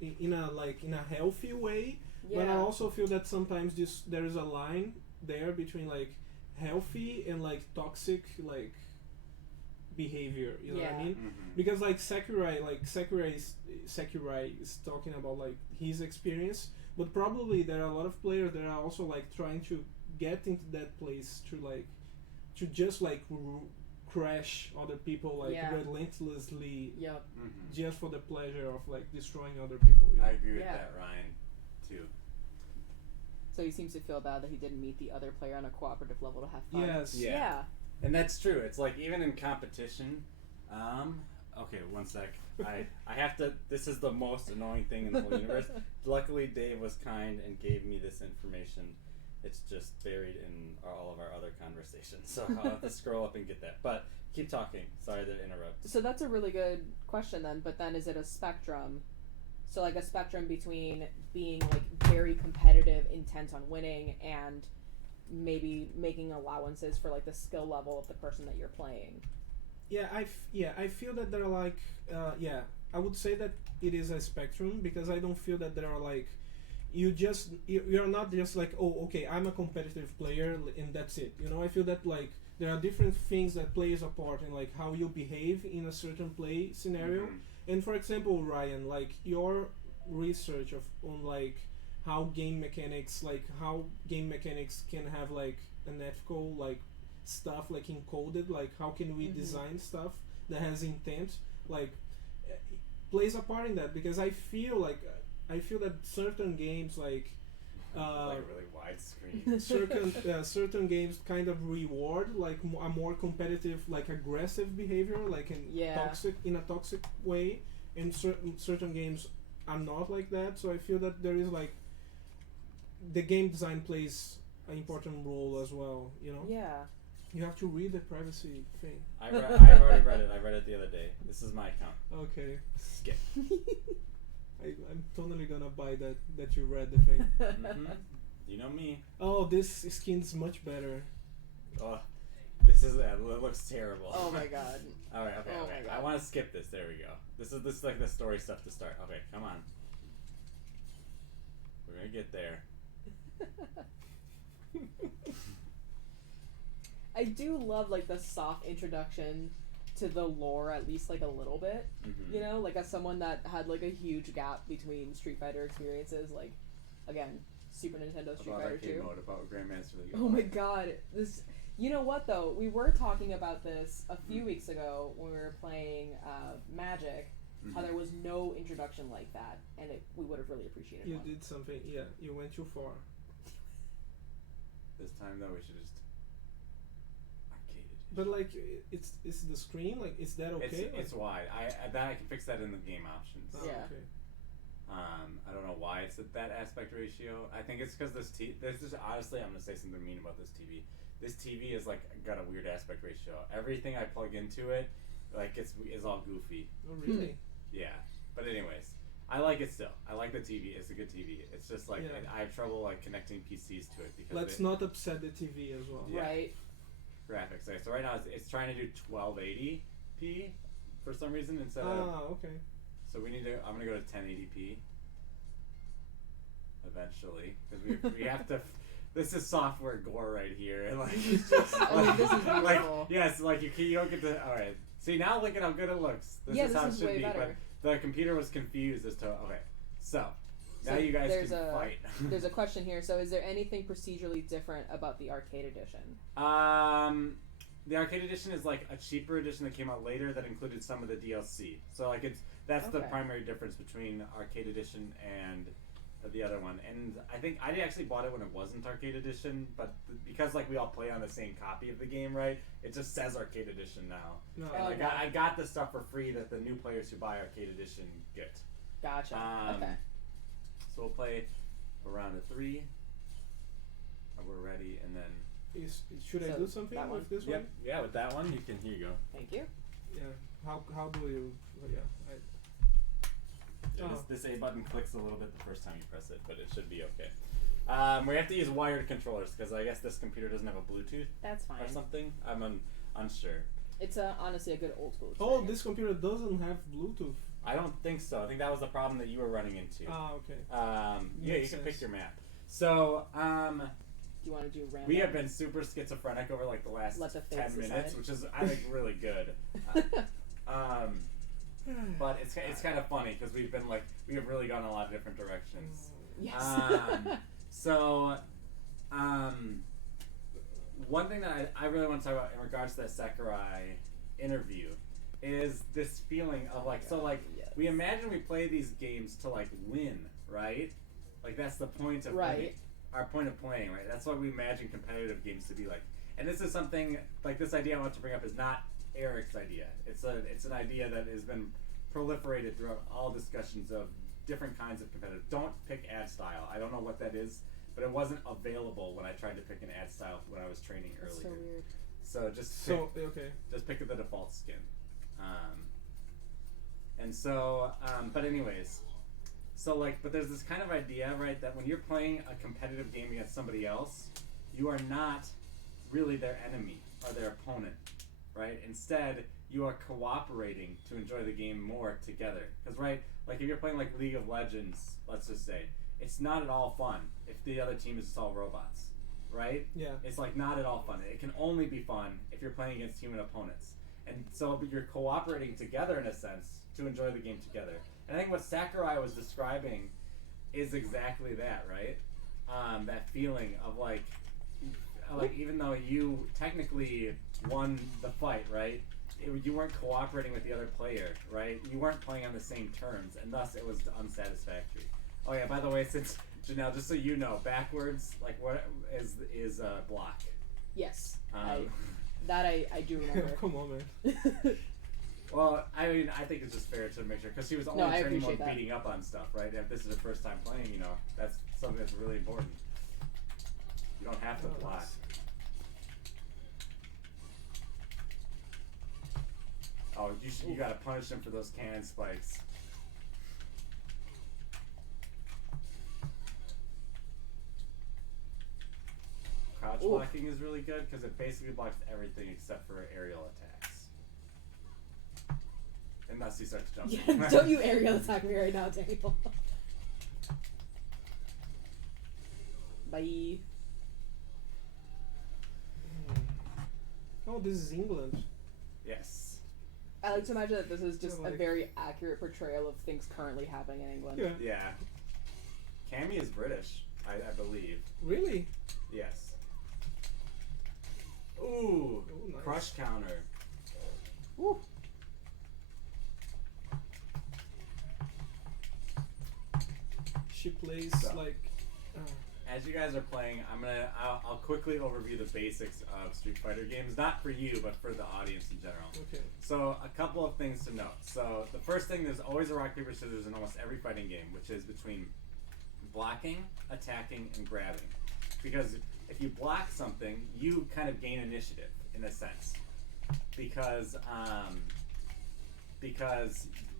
in a healthy way. Yeah. But I also feel that sometimes there is a line there between like healthy and like toxic like behavior. You know what I mean? Because like Sakurai is talking about like his experience, but probably there are a lot of players that are also like trying to get into that place to just like crash other people like relentlessly Yep. just for the pleasure of like destroying other people. You know? I agree with that, Ryan, too. So he seems to feel bad that he didn't meet the other player on a cooperative level to have fun. Yes. Yeah. And that's true. It's like even in competition. Okay, one sec. I have to. This is the most annoying thing in the whole universe. Luckily, Dave was kind and gave me this information. It's just buried in all of our other conversations, so I'll have to scroll up and get that. But keep talking. Sorry to interrupt. So that's a really good question then. But then, is it a spectrum? So like a spectrum between being like very competitive, intent on winning, and maybe making allowances for like the skill level of the person that you're playing. I feel that there are like I would say that it is a spectrum because I don't feel that there are like you're not just like, oh, okay, I'm a competitive player and that's it. You know, I feel that like there are different things that plays a part in like how you behave in a certain play scenario. And for example, Ryan, like your research on like how game mechanics can have like an ethical like stuff like encoded, like how can we design stuff that has intent, like plays a part in that because I feel that certain games like like a really wide screen. certain games kind of reward like a more competitive, like aggressive behavior, like in a toxic way, and certain games are not like that. So I feel that there is like the game design plays an important role as well. You know. Yeah. You have to read the privacy thing. I've already read it. I read it the other day. This is my account. Okay. Skip. I'm totally gonna buy that you read the thing. You know me. Oh, this skin's much better. Oh, this is it looks terrible. Oh my god. All right, okay, okay. I want to skip this. There we go. This is like the story stuff to start. Okay, come on. We're gonna get there. I do love like the soft introduction to the lore, at least like a little bit. You know, like as someone that had like a huge gap between Street Fighter experiences, like again, Super Nintendo Street Fighter 2. Mode, about Grandmaster League. Oh my god, this. You know what though? We were talking about this a few weeks ago when we were playing Magic. How there was no introduction like that, and we would have really appreciated You one. did something. Yeah, you went too far. This time though, we should just arcade it. But like, it's the screen, like, is that okay? It's wide. I can fix that in the game options. Oh, Yeah. Okay. I don't know why it's at that aspect ratio. I think it's because this is honestly, I'm gonna say something mean about this TV. This TV is like got a weird aspect ratio. Everything I plug into it, like is all goofy. Oh really? Yeah. But anyways, I like it still. I like the TV. It's a good TV. It's just like I have trouble like connecting PCs to it because let's not upset the TV as well. Yeah. Right. Graphics. So right now it's trying to do 1280p for some reason instead of. Okay. So I'm gonna go to 1080p. Eventually, because we have to. This is software gore right here, and like it's just. I mean, this is beautiful. Like, yes, like you don't get to. All right. See now, look at how good it looks. This is how it should way be. better. But the computer was confused as to okay. So now you guys can fight. There's a question here. So, is there anything procedurally different about the arcade edition? The arcade edition is like a cheaper edition that came out later that included some of the DLC. So like that's the primary difference between arcade edition and the other one. And I think I actually bought it when it wasn't arcade edition, but because like we all play on the same copy of the game, right? It just says arcade edition now. No. And I got the stuff for free that the new players who buy arcade edition get. Gotcha. Okay. So we'll play a round of 3. We're ready, and then Should I So, do something that one. with this Yep. one? Yeah, with that one, you can. Here you go. Thank you. Yeah. How do you? Yeah. Yeah, Oh. this A button clicks a little bit the first time you press it, but it should be okay. We have to use wired controllers because I guess this computer doesn't have a Bluetooth That's fine. or something. I'm unsure. It's honestly a good old school Oh, experience. this computer doesn't have Bluetooth. I don't think so. I think that was the problem that you were running into. Ah, okay. Yeah, you Makes can sense. pick your map. So, Do you want to do random? we have been super schizophrenic over like the last Let the fates 10 minutes, decide. which is, I think, really good. But it's kind of funny because we have really gone a lot of different directions. Yes. So, one thing that I really want to talk about in regards to that Sakurai interview is this feeling of like, so like, Yes. we imagine we play these games to like win, right? Like that's the point of Right. playing, our point of playing, right? That's what we imagine competitive games to be like. And this is something like this idea I want to bring up is not Eric's idea. It's an idea that has been proliferated throughout all discussions of different kinds of competitive. Don't pick ad style. I don't know what that is, but it wasn't available when I tried to pick an ad style when I was training That's earlier. so weird. So just Okay. just pick the default skin. And so, but anyways, so like, but there's this kind of idea, right, that when you're playing a competitive game against somebody else, you are not really their enemy or their opponent, right? Instead, you are cooperating to enjoy the game more together. Because, right, like if you're playing like League of Legends, let's just say, it's not at all fun if the other team is just all robots, right? Yeah. It's like not at all fun. It can only be fun if you're playing against human opponents. And so you're cooperating together in a sense to enjoy the game together. And I think what Sakurai was describing is exactly that, right? That feeling of like even though you technically won the fight, right? You weren't cooperating with the other player, right? You weren't playing on the same terms, and thus it was unsatisfactory. Oh yeah, by the way, since Janelle, just so you know, backwards, like what is block? Yes. Um, I do remember. Come on, man. Well, I mean, I think it's just fair to make sure because she was only No, I training on appreciate that. beating up on stuff, right? If this is her first time playing, you know, that's something that's really important. You don't have to Oh, block. Oh, you gotta punish him for those cannon spikes. Crouch Oof. blocking is really good because it basically blocks everything except for aerial attacks. Unless he starts jumping. Yeah, don't you aerial attack me right now, Daniel. Bye. Oh, this is England. Yes. I like to imagine that this is just Yeah, a like- very accurate portrayal of things currently happening in England. Yeah. Yeah. Cammy is British, I believe. Really? Yes. Ooh, Oh, nice. crush counter. Woo. She plays So. like. As you guys are playing, I'll quickly overview the basics of Street Fighter games, not for you, but for the audience in general. Okay. So a couple of things to note. So the first thing, there's always a rock paper scissors in almost every fighting game, which is between blocking, attacking, and grabbing. Because if you block something, you kind of gain initiative in a sense, because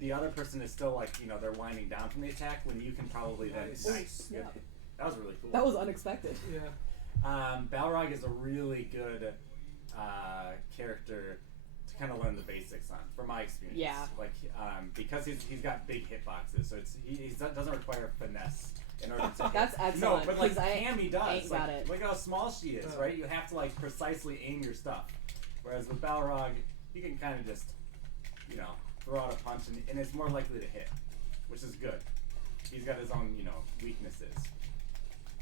the other person is still like, you know, they're winding down from the attack when you can probably Nice. then. Oh, Nice. snap. Good. That was really cool. That was unexpected. Yeah. Balrog is a really good character to kind of learn the basics on, from my experience. Yeah. Like, because he's got big hitboxes, so he doesn't require finesse in order to. That's No, excellent. but like 'cause I Cammy does. ain't got it. Look how small she is, right? You have to like precisely aim your stuff. Whereas with Balrog, you can kind of just, you know, throw out a punch and it's more likely to hit, which is good. He's got his own, you know, weaknesses.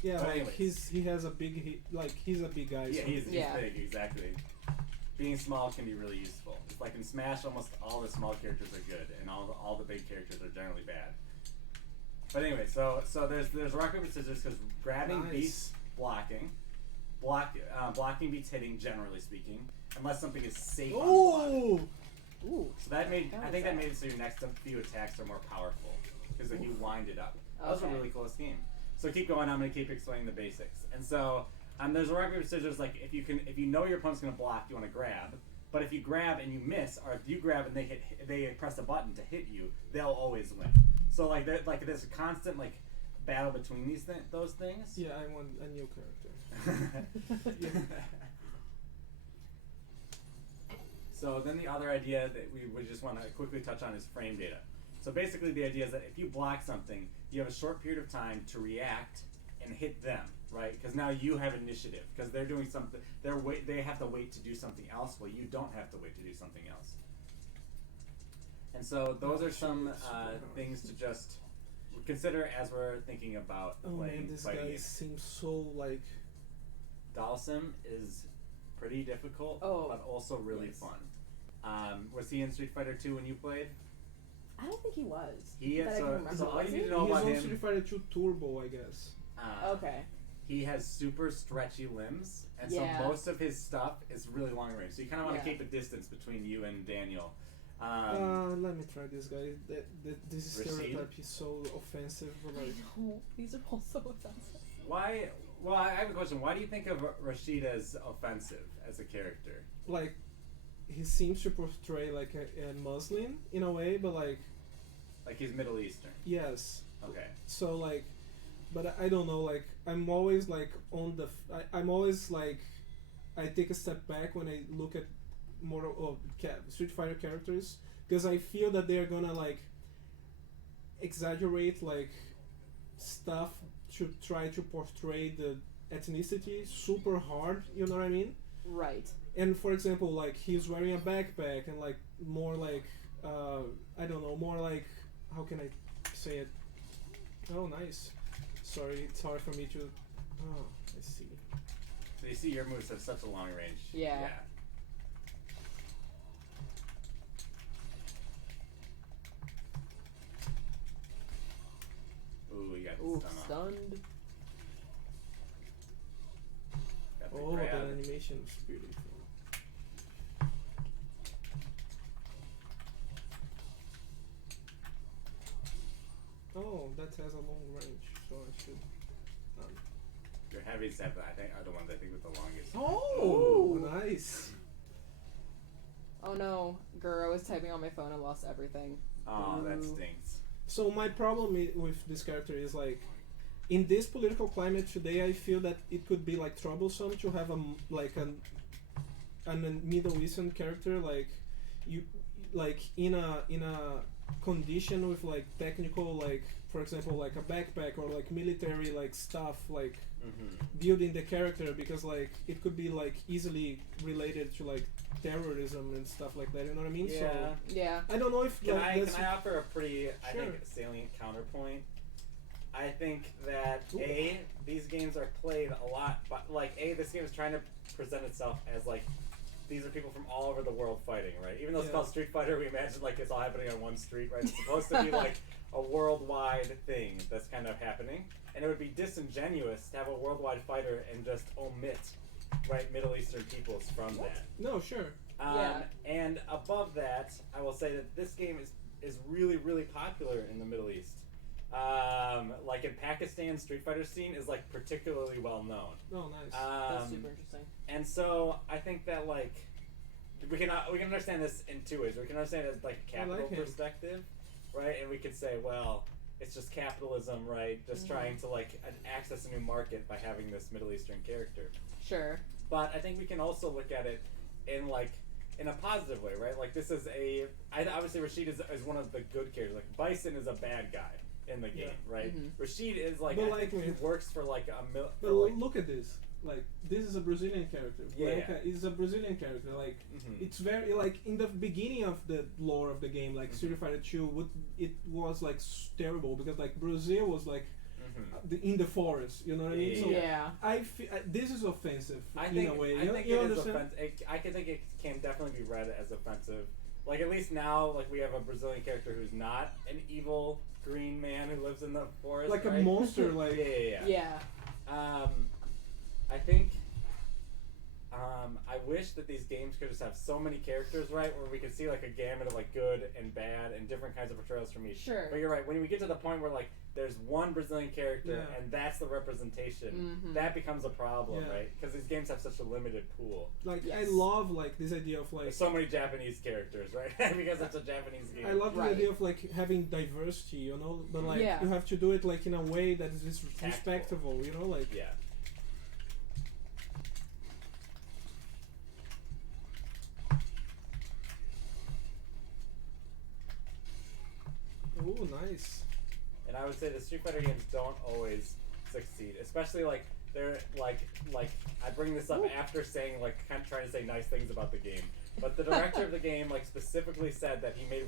Yeah, But like anyways. he has a big he's a big guy. Yeah, so. he's Yeah. big, exactly. Being small can be really useful. It's like in Smash, almost all the small characters are good, and all the big characters are generally bad. But anyway, so there's rock paper scissors because grabbing Nice. beats blocking, blocking beats hitting, generally speaking, unless something is safe on block. Oh. Ooh. So that made How I is think that that? made it so your next few attacks are more powerful because if you wind it up. That was a Okay. really close game. So keep going. I'm going to keep explaining the basics. And so There's a rock paper scissors. Like if you know your opponent's gonna block, you want to grab. But if you grab and you miss, or if you grab and they press a button to hit you, they'll always win. So like there's a constant like battle between those things. Yeah, I want a new character. So then the other idea that we would just want to quickly touch on is frame data. So basically the idea is that if you block something, you have a short period of time to react and hit them, right? Because now you have initiative, because they're doing something. They have to wait to do something else, while you don't have to wait to do something else. And so those are some things to just consider as we're thinking about playing this fighting guy games. seems so like. Dalsim is pretty difficult, but also really fun. Was he in Street Fighter 2 when you played? I don't think he was. He is. So all you need to He's know about on him. Street Fighter 2 Turbo, I guess. Okay. He has super stretchy limbs, and Yeah. so most of his stuff is really long range. So you kind of want to keep a distance between you and Daniel. Let me try this guy. This stereotype is so offensive. But like, No, these are all so offensive. Why? Well, I have a question. Why do you think of Rashid as offensive as a character? like, he seems to portray like a Muslim in a way, but like, he's Middle Eastern. yes. Okay. So like, but I don't know. Like, I'm always like I'm always like, I take a step back when I look at more of Street Fighter characters, because I feel that they're gonna like exaggerate like stuff to try to portray the ethnicity super hard. You know what I mean? Right. And for example, like he's wearing a backpack and like more like I don't know, more like, how can I say it? Oh, nice. Sorry, it's hard for me to. Oh, I see. So you see your moves have such a long range. Yeah. Ooh, you got Ooh, stun off. stunned. Got the Oh, grab. the animation is beautiful. Oh, that has a long range, so I should. Your heavy set, I think, are the ones I think with the longest. Oh, nice. Oh no, Guro was typing on my phone and lost everything. Oh, that Ooh. stinks. So my problem with this character is like, in this political climate today, I feel that it could be like troublesome to have a Middle Eastern character like you, like in a condition with like technical, like for example like a backpack or like military like stuff, like building the character, because like it could be like easily related to like terrorism and stuff like that, you know what I mean? Yeah. So Yeah. I don't know if Can that's I offer a pretty, I Sure. think, salient counterpoint? I think that Ooh. these games are played a lot, but like this game is trying to present itself as like these are people from all over the world fighting, right? Even though it's Yeah. called Street Fighter, we imagine like it's all happening on one street, right? It's supposed to be like a worldwide thing that's kind of happening, and it would be disingenuous to have a worldwide fighter and just omit, right, Middle Eastern peoples from that. no, sure. Yeah. And above that, I will say that this game is really, really popular in the Middle East. Like in Pakistan, Street Fighter scene is like particularly well known. Oh, nice. That's super interesting. And so I think that like we can understand this in two ways. We can understand it as like a capital perspective, right? And we could say, well, it's just capitalism, right? Just trying to like access a new market by having this Middle Eastern character. Sure. But I think we can also look at it in a positive way, right? Like this is obviously Rashid is one of the good characters. Like Bison is a bad guy in the game, right? Rashid is like, But I like think he works for like But look at this. Like, this is a Brazilian character. Yeah. Like, is a Brazilian character. Like, it's very like in the beginning of the lore of the game, like Street Fighter 2, it was like terrible because like Brazil was like in the forest. You know what I mean? So Yeah. this is offensive I in think, a way. I think you it is understand? offensive. I can think it can definitely be read as offensive. Like at least now, like we have a Brazilian character who's not an evil green man who lives in the forest, Like right? a monster. Like Yeah. I think I wish that these games could just have so many characters, right, where we could see like a gamut of like good and bad and different kinds of portrayals from each. Sure. But you're right. When we get to the point where like there's one Brazilian character Yeah. and that's the representation, that becomes a problem, right? Because these games have such a limited pool. Like Yes. I love like this idea of like There's so many Japanese characters, right? Because it's a Japanese game. I love Right. the idea of like having diversity, you know, but like Yeah. you have to do it like in a way that is Tactful. respectable, you know, like Yeah. ooh, nice. And I would say the Street Fighter games don't always succeed, especially like they're like I bring this up after saying like kind of trying to say nice things about the game, but the director of the game like specifically said that he made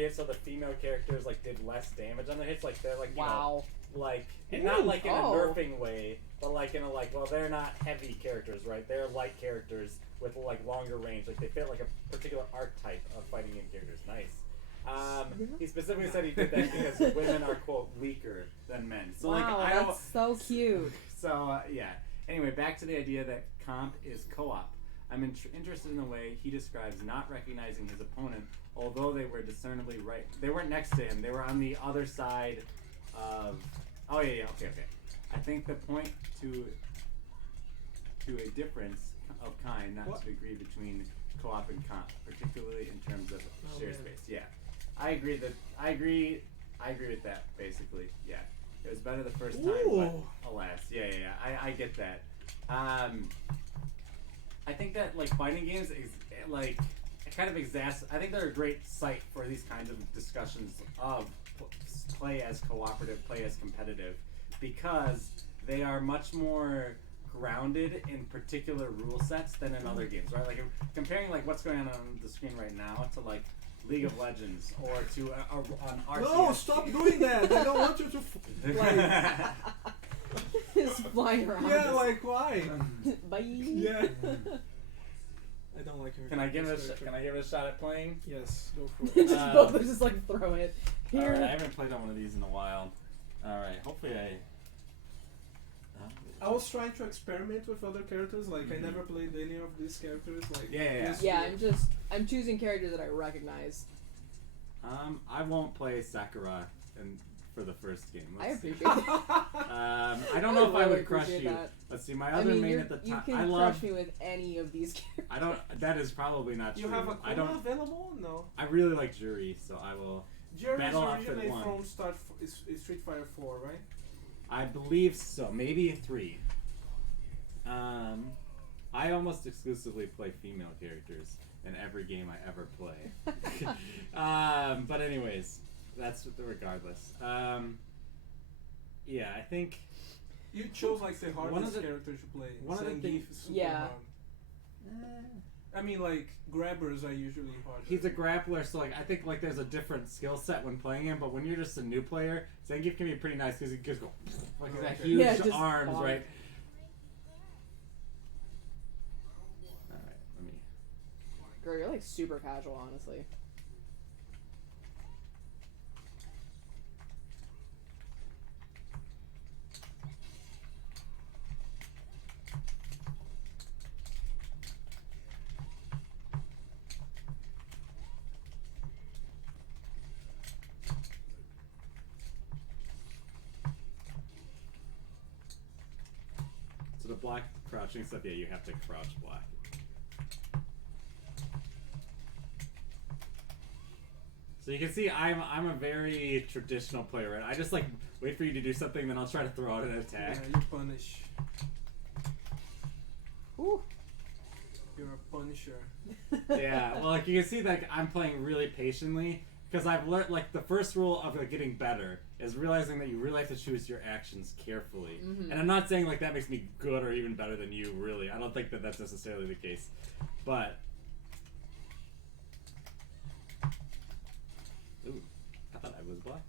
it so the female characters like did less damage on their hits, like they're like you know, like and not like in a nerfing way, but like in a like well they're not heavy characters, right? They're light characters with like longer range, like they fit like a particular archetype of fighting game characters. Nice. He specifically said he did that because women are quote weaker than men. So wow, like that's so cute. So yeah. Anyway, back to the idea that comp is co-op. I'm interested in the way he describes not recognizing his opponent, although they were discernibly right. They weren't next to him. They were on the other side of. Oh yeah. Okay. I think the point to a difference of kind, not to agree between co-op and comp, particularly in terms of shared space. Yeah. I agree with that, basically. Yeah. It was better the first time, but alas. Yeah. I get that. I think that, like, fighting games, like, kind of I think they're a great site for these kinds of discussions of play as cooperative, play as competitive, because they are much more grounded in particular rule sets than in other games, right? Like, comparing, like, what's going on the screen right now to, like, League of Legends or to an RTS. No, stop doing that! I don't want you to like. It's flying around. Yeah, like why? Bye. Yeah. I don't like her. Can I give it a shot at playing? Yes, go for it. Just both just like throw it. Here. Alright, I haven't played on one of these in a while. Alright, hopefully I was trying to experiment with other characters. Like I never played any of these characters. Like Yeah, I'm choosing characters that I recognize. I won't play Sakura for the first game. I appreciate that. I don't know if I would crush you. That. Let's see, my other main at the You time. can crush me with any of these characters. That is probably not You true. have a Kuma available? No. I really like Juri, so I will. Juri is Battle Outfit originally 1. from Street Fighter 4, right? I believe so. Maybe 3. I almost exclusively play female characters in every game I ever play. But anyways, that's regardless. Yeah, I think you chose like the hardest the, character to play. One of the things, is super hard. I mean, like grabbers are usually hard. He's a grappler, so like I think like there's a different skill set when playing him. But when you're just a new player, Zangief can be pretty nice because he just go like he's got huge arms, right? All right, let me. Girl, you're like super casual, honestly. So the block crouching stuff, yeah, you have to crouch block. So you can see I'm a very traditional player, right? I just like wait for you to do something, then I'll try to throw out an attack. Yeah, you punish. Ooh. You're a punisher. Yeah, well, like you can see that I'm playing really patiently because I've learned like the first rule of like, getting better is realizing that you really have to choose your actions carefully. And I'm not saying like that makes me good or even better than you. Really, I don't think that that's necessarily the case, but. Ooh, I thought I was blocking.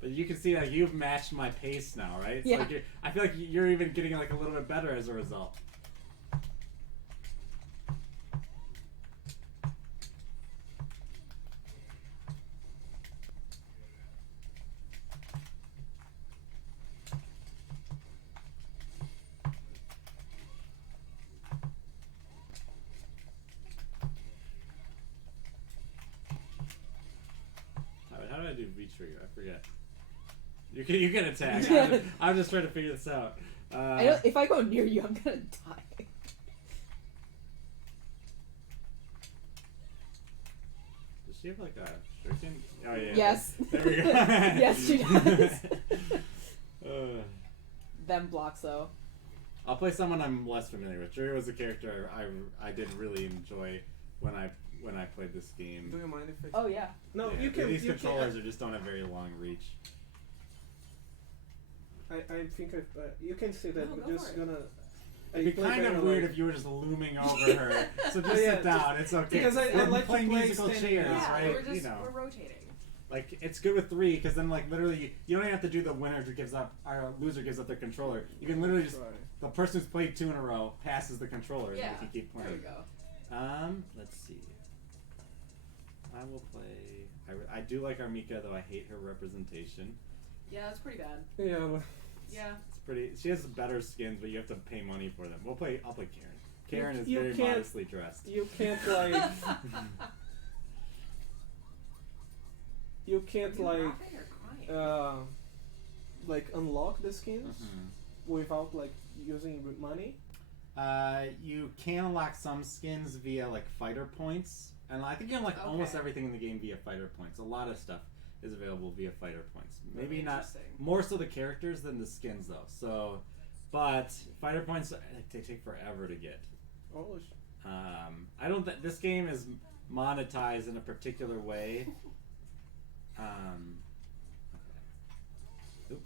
But you can see that you've matched my pace now, right? It's yeah. Like I feel like you're even getting like a little bit better as a result. do V trigger? I forget. You can attack. I'm just trying to figure this out. If I go near you, I'm gonna die. Does she have like a shuriken? Oh yeah. Yes. There we go. Yes, she does. Uh, Them blocks though. I'll play someone I'm less familiar with. Jury was a character I did really enjoy when I played this game. Do you mind if I... Oh yeah. No, Yeah, you can... These you controllers can, just don't have very long reach. I think you can say that. No, We're go just for it. gonna... It'd be kind of weird if you were just looming over her. So just Yeah, sit down. It's okay. because I We're like to playing play musical standing. chairs, Yeah, right? we're rotating. Like it's good with 3 because then like literally you don't even have to do the winner who gives up or loser gives up their controller. You can literally just the person who's played 2 in a row passes the controller and Yeah. you can keep There playing. we go. Let's see. I will play. I do like Armika though I hate her representation. Yeah, that's pretty bad. Yeah, but... Yeah. It's pretty. She has better skins, but you have to pay money for them. I'll play Karen. Karen is You very can't- modestly dressed. You can't like... you can't like unlock the skins without like using money. You can unlock some skins via like fighter points, and I think you unlock almost everything in the game via fighter points. A lot of stuff is available via fighter points. Maybe not more so the characters than the skins though. So, but fighter points they take forever to get. Oh. I don't think this game is monetized in a particular way. Oop.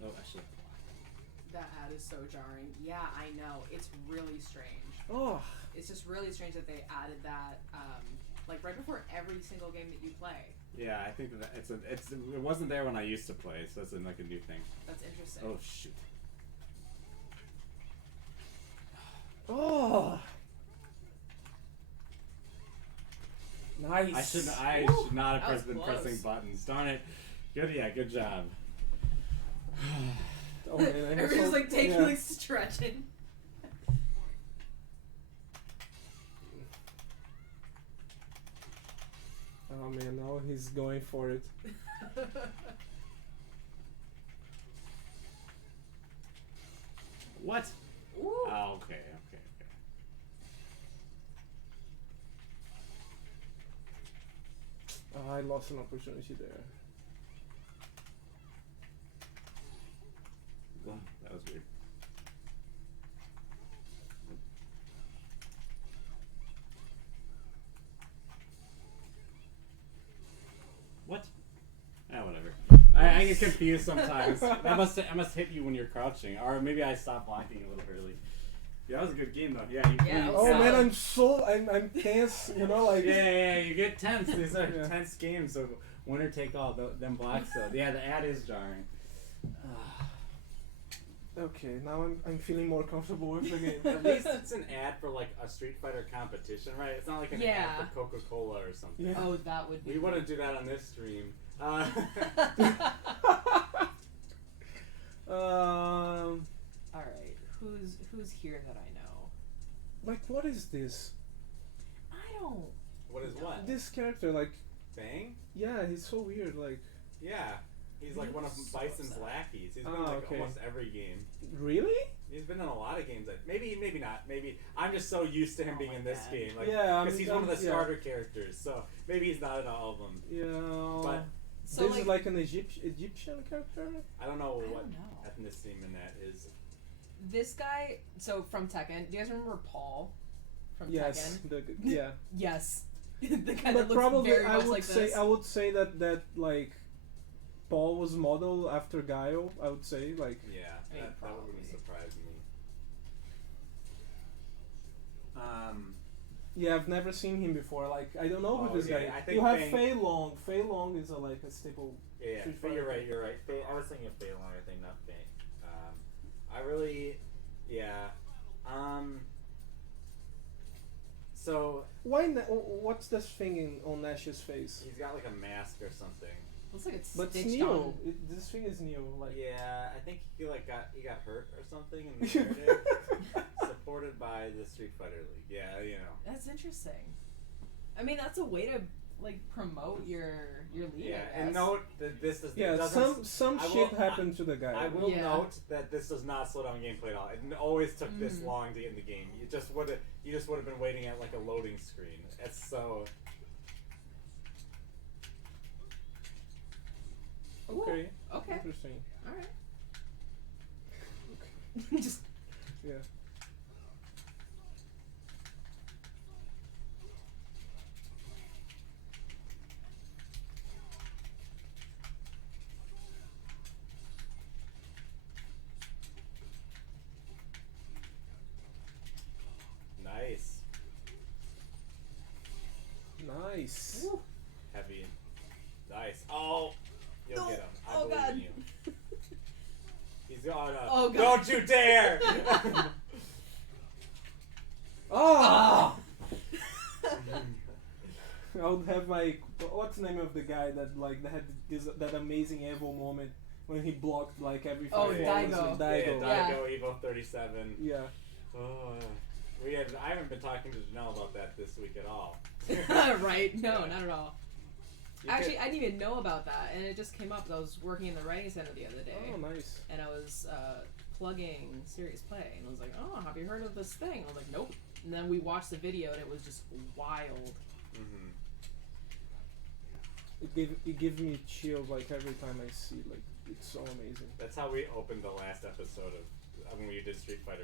Oh, I should have blocked. That ad is so jarring. Yeah, I know. It's really strange. Oh. It's just really strange that they added that, like right before every single game that you play. Yeah, I think that it wasn't there when I used to play, so it's like a new thing. That's interesting. Oh shoot. Oh. Nice. I should not have been pressing buttons. Darn it. Good job. Oh man, Everyone's like taking like stretching. Oh man, now he's going for it. What? Ooh. Oh, okay. Oh, I lost an opportunity there. That was weird. What? Ah, whatever. I get confused sometimes. I must hit you when you're crouching, or maybe I stopped blocking a little early. Yeah, that was a good game though. Yeah. Oh man, I'm tense. You know, like. Yeah. You get tense. These are tense games, so winner take all. Them blocks. So yeah, the ad is jarring. Okay, now I'm feeling more comfortable with the game. At least it's an ad for like a Street Fighter competition, right? It's not like an ad for Coca-Cola or something. Yeah. Oh, that would be. We wouldn't do that on this stream. All right, who's here that I know? Like, what is this? I don't. What is what? This character, like. Bang? Yeah, he's so weird. Like. Yeah. He's like one of Bison's lackeys. He's been in like almost every game. Really? He's been in a lot of games. Maybe not. Maybe I'm just so used to him being in this game. Like, yeah, because he's one of the starter characters. So maybe he's not in all of them. Yeah. But so this is like an Egyptian character. I don't know what ethnicity in that is. This guy. So from Tekken, do you guys remember Paul from Tekken? Yeah. Yes. The guy but that looks probably very much like say this. I would say that like. Paul was modeled after Guile, I would say, like. Yeah, that wouldn't surprise me. Yeah, I've never seen him before. Like, I don't know who this guy. I think You have Fei- Fei Long. Fei Long is like a staple. Yeah, Street but Fighter. you're right. I was thinking of Fei Long, I think, not Fei. I really, yeah. So What's this thing on Nash's face? he's got like a mask or something. Looks like it's But it's stitched new. on. This thing is new. Like. Yeah, I think he got hurt or something in the narrative. Supported by the Street Fighter League. Yeah, you know. That's interesting. I mean, that's a way to like promote your league. Yeah, I and guess. note that this does Yeah, doesn't. some I will- shit happened to the guy. I will Yeah. note that this does not slow down gameplay at all. It always took this long to get in the game. You just would have been waiting at like a loading screen. It's so. Okay. Okay. Interesting. All right. Just Yeah. Nice. Nice. Woo. Heavy. Nice. Oh! You'll No. get him. I Oh, believe God. in you. He's going up. Oh, God. Don't you dare! Oh! I would have my what's the name of the guy that like that had that amazing Evo moment when he blocked like every Oh, five yeah. balls with Daigo. Daigo. Yeah, Daigo Evo 37. Yeah. Oh, I haven't been talking to Janelle about that this week at all. right? No, not at all. You Actually, could- I didn't even know about that, and it just came up. I was working in the writing center the other day, Oh, nice. and I was plugging Serious Play, and I was like, "Oh, have you heard of this thing?" I was like, "Nope." And then we watched the video, and it was just wild. Mhm. It gives me chills like every time I see like it's so amazing. That's how we opened the last episode of when we did Street Fighter.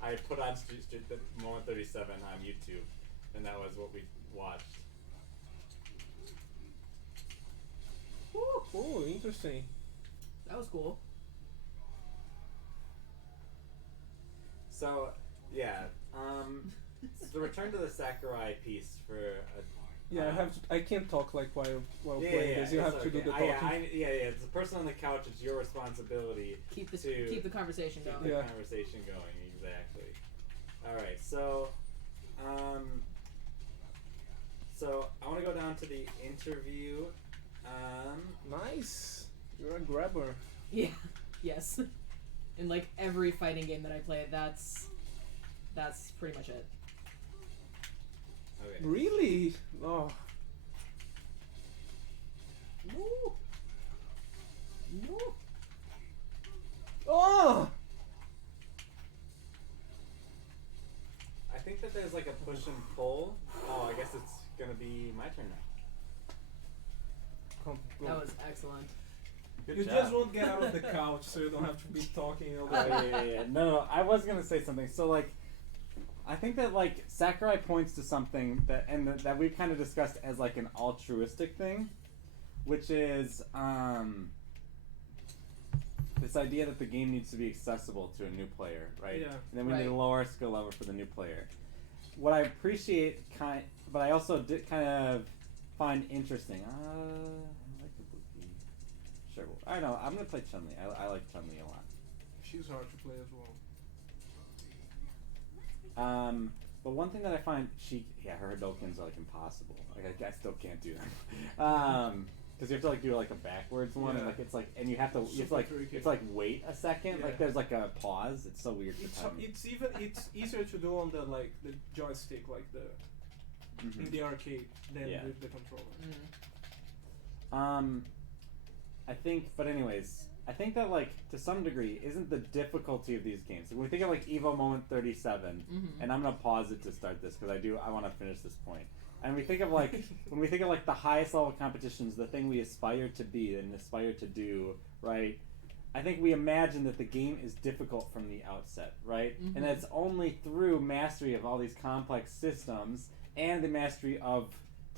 I put on Street the Moment 37 on YouTube, and that was what we watched. Oh, interesting. That was cool. So, yeah. So the return to the Sakurai piece for Yeah, I can't talk like while playing this. You it's have to do okay. the talking. It's the person on the couch. It's your responsibility Keep to the conversation keep going. the Yeah. conversation going. Exactly. All right. So I want to go down to the interview. Nice. You're a grabber. Yeah. Yes. In like every fighting game that I play, that's pretty much it. Okay. Really? Oh. No. No. Oh! I think that there's like a push and pull. Oh, I guess it's gonna be my turn now. Come, go. That was excellent. Good You job. just won't get out of the couch, so you don't have to be talking all the Oh, way. yeah. No, I was gonna say something. So like, I think that like Sakurai points to something that we've kind of discussed as like an altruistic thing, which is this idea that the game needs to be accessible to a new player, right? Yeah. And then we need to Right. lower our skill level for the new player. What I appreciate, but I also did kind of find interesting. I like the Buki. Sure. I know. I'm gonna play Chun-Li. I like Chun-Li a lot. She's hard to play as well. But one thing that I find her Hadokens are like impossible. Like I still can't do them. Because you have to like do like a backwards one, and Yeah. like it's like, and you have to Super like tricky. it's like wait a second. Yeah. Like there's like a pause. It's so weird. It's easier to do on the like the joystick, like the in the arcade, than Yeah. with the controller. I think, but anyways, I think that like to some degree isn't the difficulty of these games. When we think of like Evo Moment 37, and I'm gonna pause it to start this because I want to finish this point. And we think of like when we think of like the highest level competitions, the thing we aspire to be and aspire to do, right? I think we imagine that the game is difficult from the outset, right? And that it's only through mastery of all these complex systems and the mastery of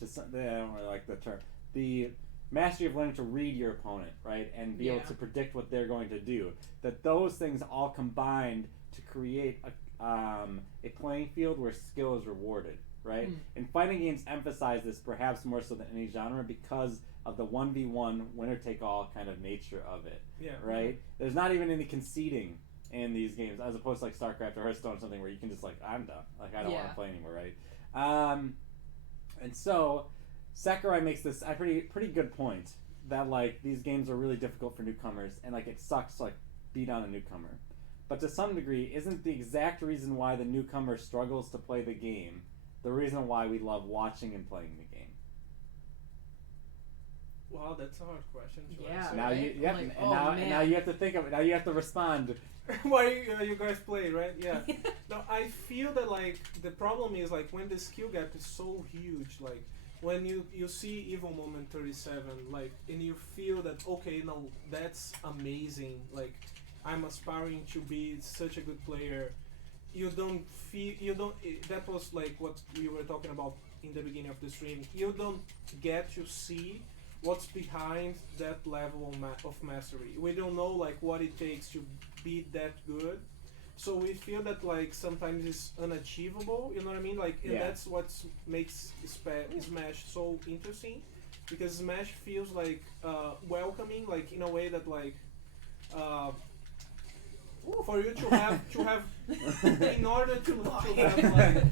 I don't really like the term, the mastery of learning to read your opponent, right, and be able Yeah. to predict what they're going to do. That those things all combined to create a playing field where skill is rewarded, right? And fighting games emphasize this perhaps more so than any genre because of the 1v1 winner-take-all kind of nature of it, right? There's not even any conceding in these games as opposed to like StarCraft or Hearthstone or something where you can just like, I'm done. Like, I don't want to play anymore, right? And so Sakurai makes this a pretty good point that like these games are really difficult for newcomers and like it sucks to like beat on a newcomer. But to some degree, isn't the exact reason why the newcomer struggles to play the game the reason why we love watching and playing the game? Wow, that's a hard question to Yeah. answer. Now Right? you, yep, Like, and now you have to think of it. Now you have to respond. Why you guys play, right? Yeah. No, I feel that like the problem is like when the skill gap is so huge, like when you see Evil Moment 37, like, and you feel that okay, no, that's amazing. Like, I'm aspiring to be such a good player. You don't feel that was like what we were talking about in the beginning of the stream. You don't get to see what's behind that level of mastery. We don't know like what it takes to be that good, so we feel that like sometimes it's unachievable. You know what I mean? Like, and that's what makes Smash so interesting, because Smash feels like welcoming, like in a way that like for you to have in order to have like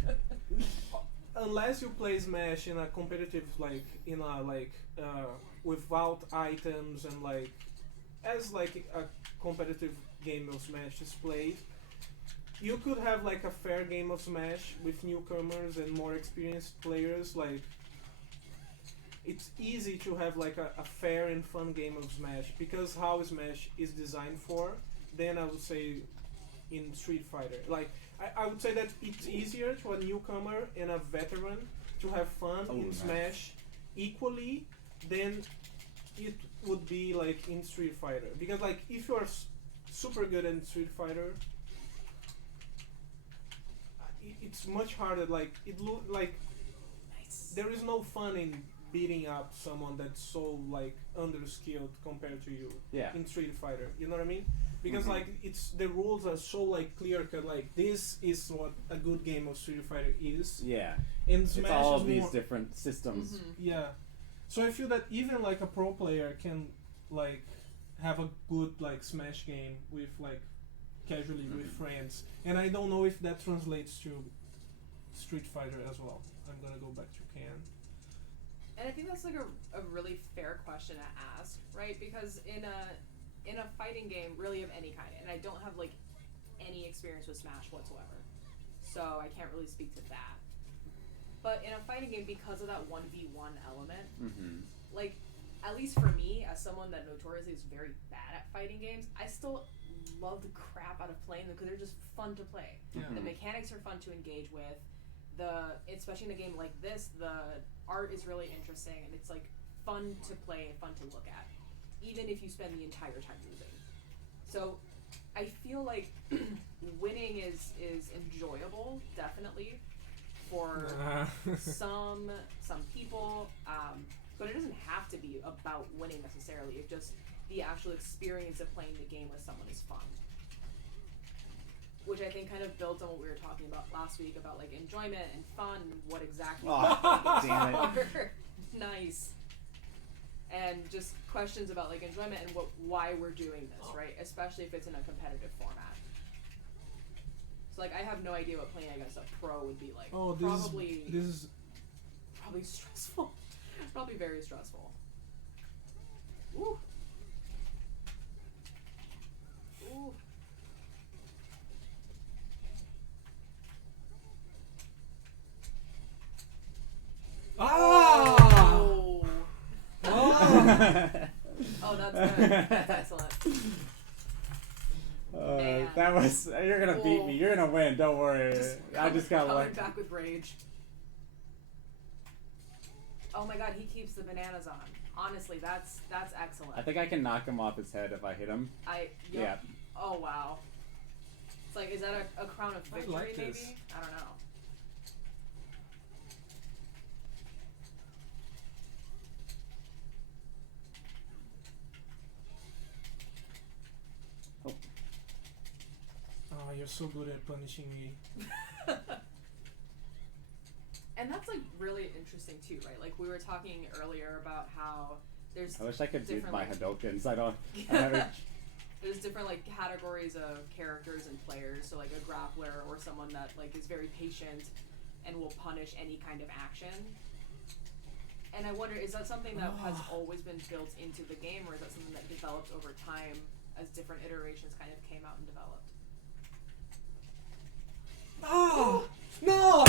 unless you play Smash in a competitive, like in a like without items and like as like a competitive game of Smash is played, you could have like a fair game of Smash with newcomers and more experienced players. Like, it's easy to have like a fair and fun game of Smash because how Smash is designed for. Then I would say in Street Fighter, like I would say that it's easier to a newcomer and a veteran to have fun in Smash equally than it would be like in Street Fighter, because like if you are super good in Street Fighter, it's much harder. Like it look like there is no fun in beating up someone that's so like underskilled compared to you in Street Fighter. You know what I mean? Because like it's the rules are so like clear cut. Like this is what a good game of Street Fighter is. Yeah. And Smash it's all is of these more, different systems. Yeah. So I feel that even like a pro player can like have a good like Smash game with like casually with friends, and I don't know if that translates to Street Fighter as well. I'm gonna go back to Ken. And I think that's like a really fair question to ask, right? Because in a fighting game, really of any kind, and I don't have like any experience with Smash whatsoever, so I can't really speak to that. But in a fighting game, because of that 1v1 element, like, at least for me, as someone that notoriously is very bad at fighting games, I still love the crap out of playing them because they're just fun to play. The mechanics are fun to engage with. Especially in a game like this, the art is really interesting and it's like fun to play and fun to look at, even if you spend the entire time losing. So I feel like winning is enjoyable, definitely, for some people, but it doesn't have to be about winning necessarily. It's just the actual experience of playing the game with someone is fun, which I think kind of builds on what we were talking about last week about like enjoyment and fun, what exactly damn it. Nice. And just questions about like enjoyment and why we're doing this, right? Especially if it's in a competitive format. So like I have no idea what playing against a pro would be like. This is probably stressful. Probably very stressful. Ooh. Ooh. Oh! Oh, that's good. That's excellent. That was. You're gonna beat me. You're gonna win. Don't worry. I just got coming like. back with rage. Oh my god, he keeps the bananas on. Honestly, that's excellent. I think I can knock him off his head if I hit him. Yeah. Oh wow. It's like, is that a crown of victory? I like maybe? this. I don't know. Oh, you're so good at punishing me. And really interesting too, right? Like we were talking earlier about how there's I wish I could do different, my like- Hadokens. I haven't. there's different like categories of characters and players. So like a grappler or someone that like is very patient and will punish any kind of action. And I wonder, is that something that has always been built into the game, or is that something that developed over time as different iterations kind of came out and developed? Oh no!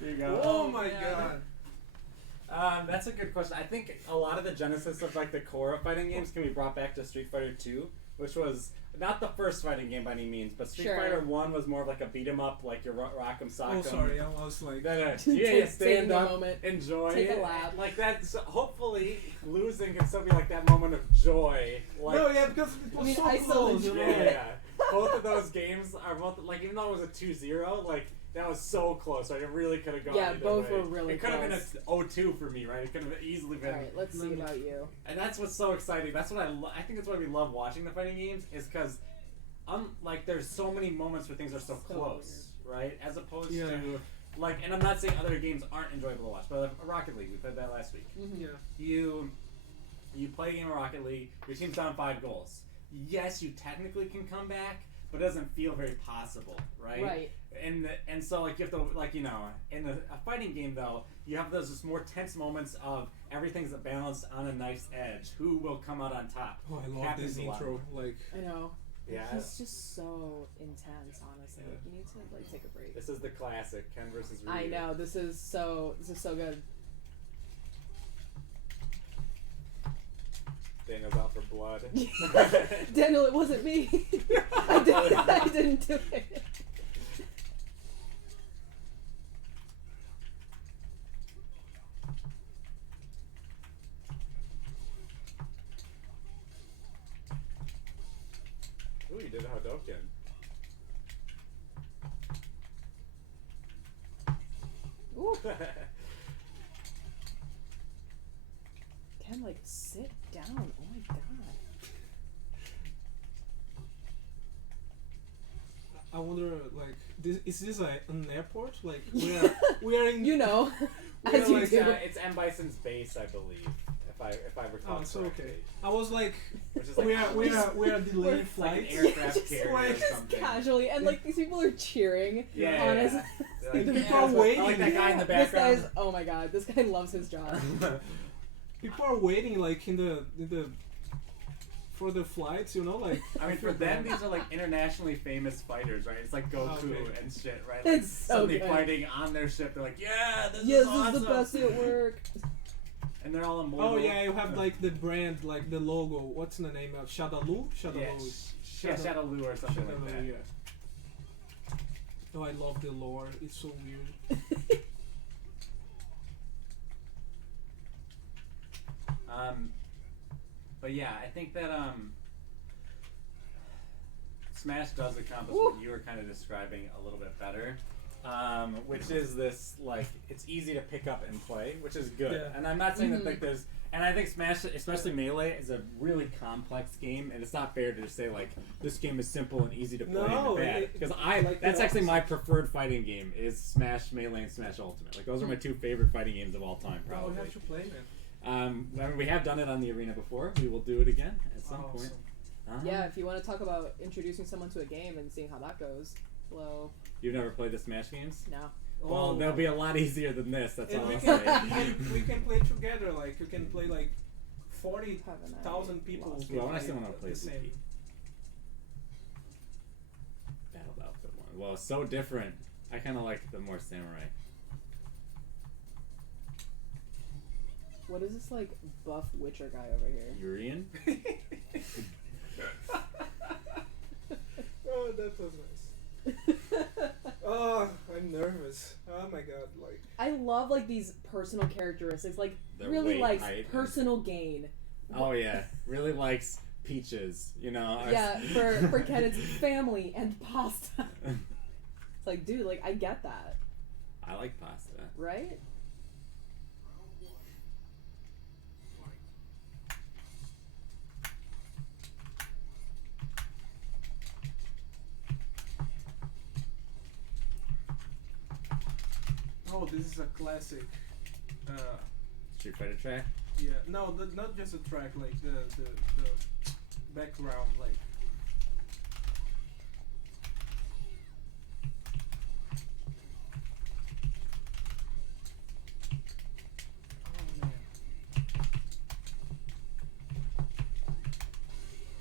There you go. Oh my Yeah. god! That's a good question. I think a lot of the genesis of like the core of fighting games can be brought back to Street Fighter 2, which was not the first fighting game by any means, but Street Sure. Fighter 1 was more of like a beat 'em up, like your rock'em sock'em. Oh sorry, I was like. No, yeah, Taking stand a up, moment, enjoy take a it. lap. Like that's hopefully losing can still be like that moment of joy. Like, No, yeah, because it was I mean, so I still close. enjoy You yeah, know? yeah. Both of those games are both like, even though it was a 2-0, like that was so close. Like it really could have gone. Yeah, either both way. were really It could have been close. a 0-2 for me, right? It could have easily been. All right, let's see about you. And that's what's so exciting. That's what I think that's why we love watching the fighting games, is because like there's so many moments where things are so close, right? As opposed to like, and I'm not saying other games aren't enjoyable to watch, but Rocket League, we played that last week. Mm-hmm. Yeah. You play a game of Rocket League, your team's down 5 goals. Yes, you technically can come back, but it doesn't feel very possible, right? Right. And so like you have to, like, you know, in a fighting game though, you have those just more tense moments of everything's balanced on a knife's edge. Who will come out on top? Oh, I love Happens this a lot. intro. Like. I know. Yeah. He's just so intense, honestly. Yeah. Like, you need to like take a break. This is the classic Ken versus Ryu. I know. This is so good. Daniel's out for blood. Daniel, it wasn't me. I didn't do it. Ooh, you did a Hadouken. Ooh. Ken, like, sit down. Oh my god. I wonder, like, is this an airport? Like, we are in. You know, we as are you like, do. It's M. Bison's base, I believe, if I recall Oh, so correctly. okay. I was like, Which is like we are delaying like an flights. aircraft Just carrier or like- something. Casually, and like these people are cheering. Yeah, honestly. They're like, The people yeah, are waiting. I like that guy in the This background. guy's, oh my god, this guy loves his job. People are waiting, like in the for the flights, you know, like. I mean, for them, these are like internationally famous fighters, right? It's like Goku Okay. and shit, right? Like It's so suddenly good. fighting on their ship. They're like, yeah, this Yes, is awesome. this is the best day at work. And they're all immortal. Oh yeah, you have like the brand, like the logo. What's the name of Shadaloo? Shadaloo. Yeah, Shadaloo or something like that. Shadaloo, yeah. Oh, I love the lore. It's so weird. But yeah, I think that Smash does accomplish Woo. what you were kind of describing a little bit better, which is this, like, it's easy to pick up and play, which is good. Yeah. And I'm not saying that Mhm. like there's, and I think Smash, especially Melee, is a really complex game, and it's not fair to just say like this game is simple and easy to play No, and bad, because like that's the actually my opposite. preferred fighting game is Smash Melee and Smash Ultimate. Like those are my 2 favorite fighting games of all time, Oh, probably. we have to play, man. I mean, we have done it on the arena before. We will do it again at some point. Awesome. Yeah, if you want to talk about introducing someone to a game and seeing how that goes. Hello. You've never played the Smash games? No. Well, Oh. they'll be a lot easier than this. That's And all we I'll can, say. we can play together. Like you can play like Haven't I 40,000 people. lost can Well, when I play still want to play the same. Zuki. Battle Outfit one. Well, it's so different. I kind of like the more samurai. What is this like buff Witcher guy over here? Urian? Oh, that was nice. Oh, I'm nervous. Oh my god, like. I love like these personal characteristics, like Their really weight, likes height, and- personal gain. Oh yeah, really likes peaches. You know. Yeah, for Ken it's family and pasta. It's like, dude, like I get that, I like pasta. right? oh, this is a classic. Street Fighter track. Yeah, no, not just the track, like the background, like. Oh man.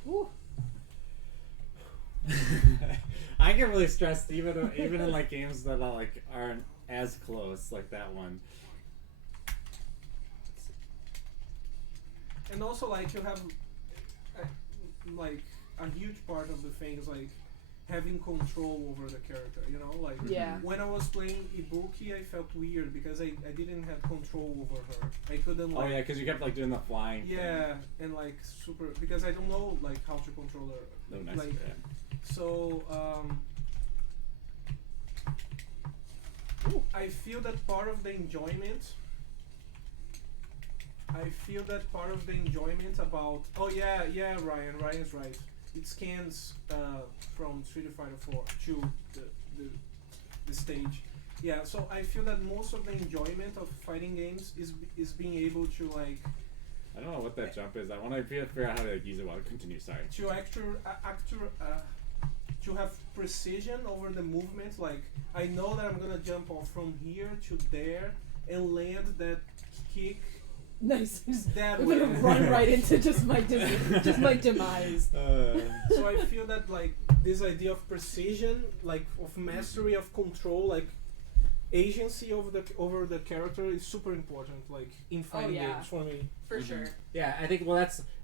Whew. I get really stressed even in like games that like aren't as close, like that one. And also, like, you have like a huge part of the thing is like having control over the character, you know, like Yeah. when I was playing Ibuki, I felt weird because I didn't have control over her. I couldn't Oh like yeah, because you kept like doing the flying. yeah, and like super because I don't know like how to control her. Thing. No, nice. Like Yeah. so I feel that part of the enjoyment. I feel that part of the enjoyment about Ryan's right. It scans from Street Fighter 4 to the stage. Yeah, so I feel that most of the enjoyment of fighting games is being able to like I don't know what that jump is. I want to figure out how to use it while I continue. Sorry. To have precision over the movement. Like I know that I'm gonna jump off from here to there and land that kick. Nice. That I'm way. gonna run right into just my demise. So I feel that like this idea of precision, like of mastery of control, like agency over the character is super important. Like in fighting games for me. For sure. Yeah, I think